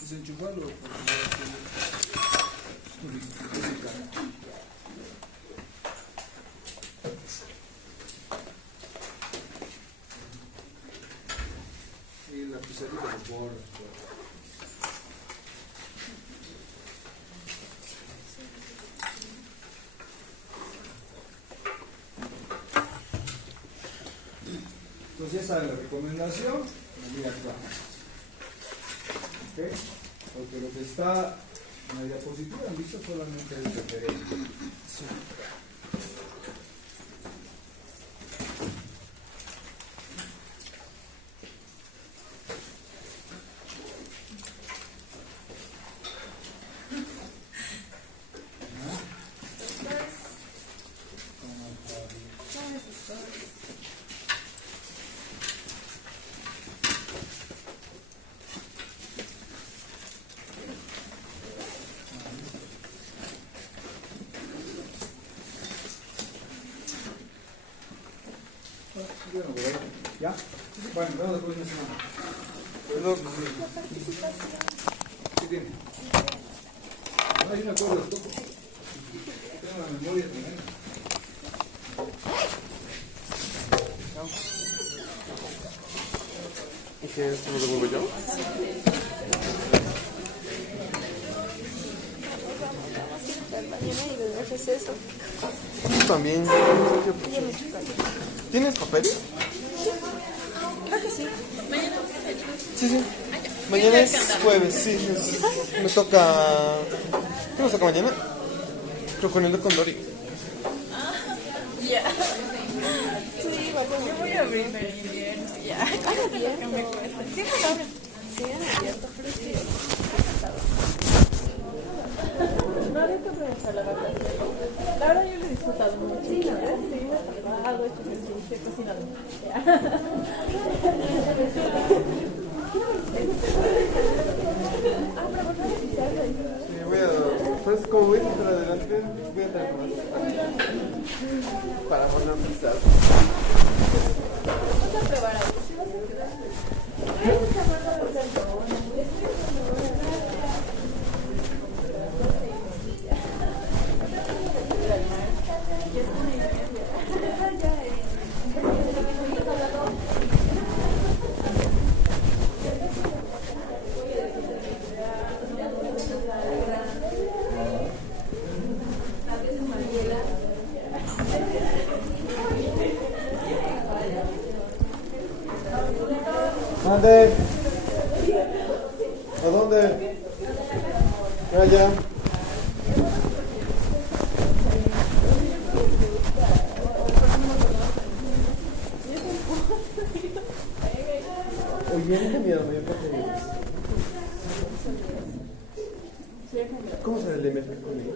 Desenchufarlo. Y la pizarrita de borra. Entonces ya saben la recomendación, muy clara. ¿Ok? Porque lo que está en la diapositiva han visto solamente es referente. Sí. ¿Ya? Bueno, vamos después de una semana. ¿Qué tiene? No, hay una cosa de toco. Tengo la memoria tremenda. ¿Y qué es? ¿Lo devuelvo yo? Eso. Tú también. ¿Tienes papel? Creo que sí. Sí, sí. Mañana es jueves, sí. Me toca... ¿Qué nos toca mañana? Creo con el de Condori. Ya. Sí, yo voy a abrir el viernes. Ya. ¿Qué me cuesta. Sí, me abren. Sí, es abierto, pero es que... No, ahorita voy a echar la vacación. La verdad yo lo he disfrutado mucho. Sí, ¿no? Sí, me he tapado, he hecho ejercicio, he cocinado Sí, voy a... Pues como voy a estar adelante, voy a traer más para poner a pisar. Vamos a probar algo. ¿Sí vas a quedar? ¿Dónde? ¿A dónde? Allá. Oye, no me miedo, me ¿cómo se le mete conmigo?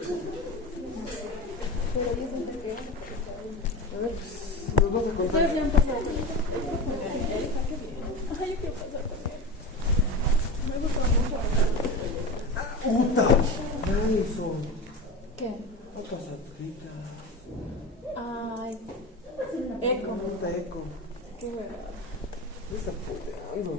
Nos vamos a contar. Ay, yo quiero pasar también. Me gusta mucho. ¡Puta! Me está puteando.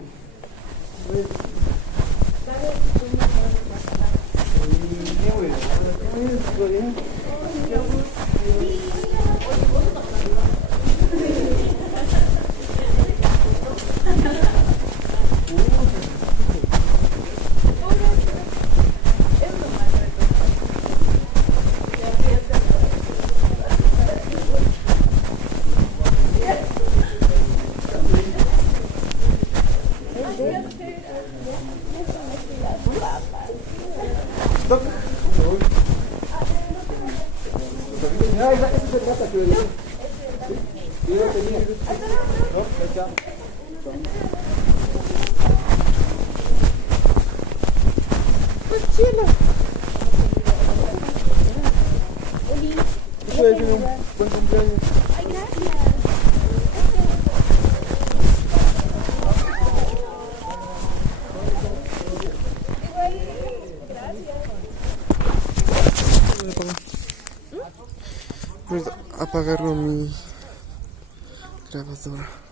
Qué bueno. Buen cumpleaños. Voy a apagar mi grabadora.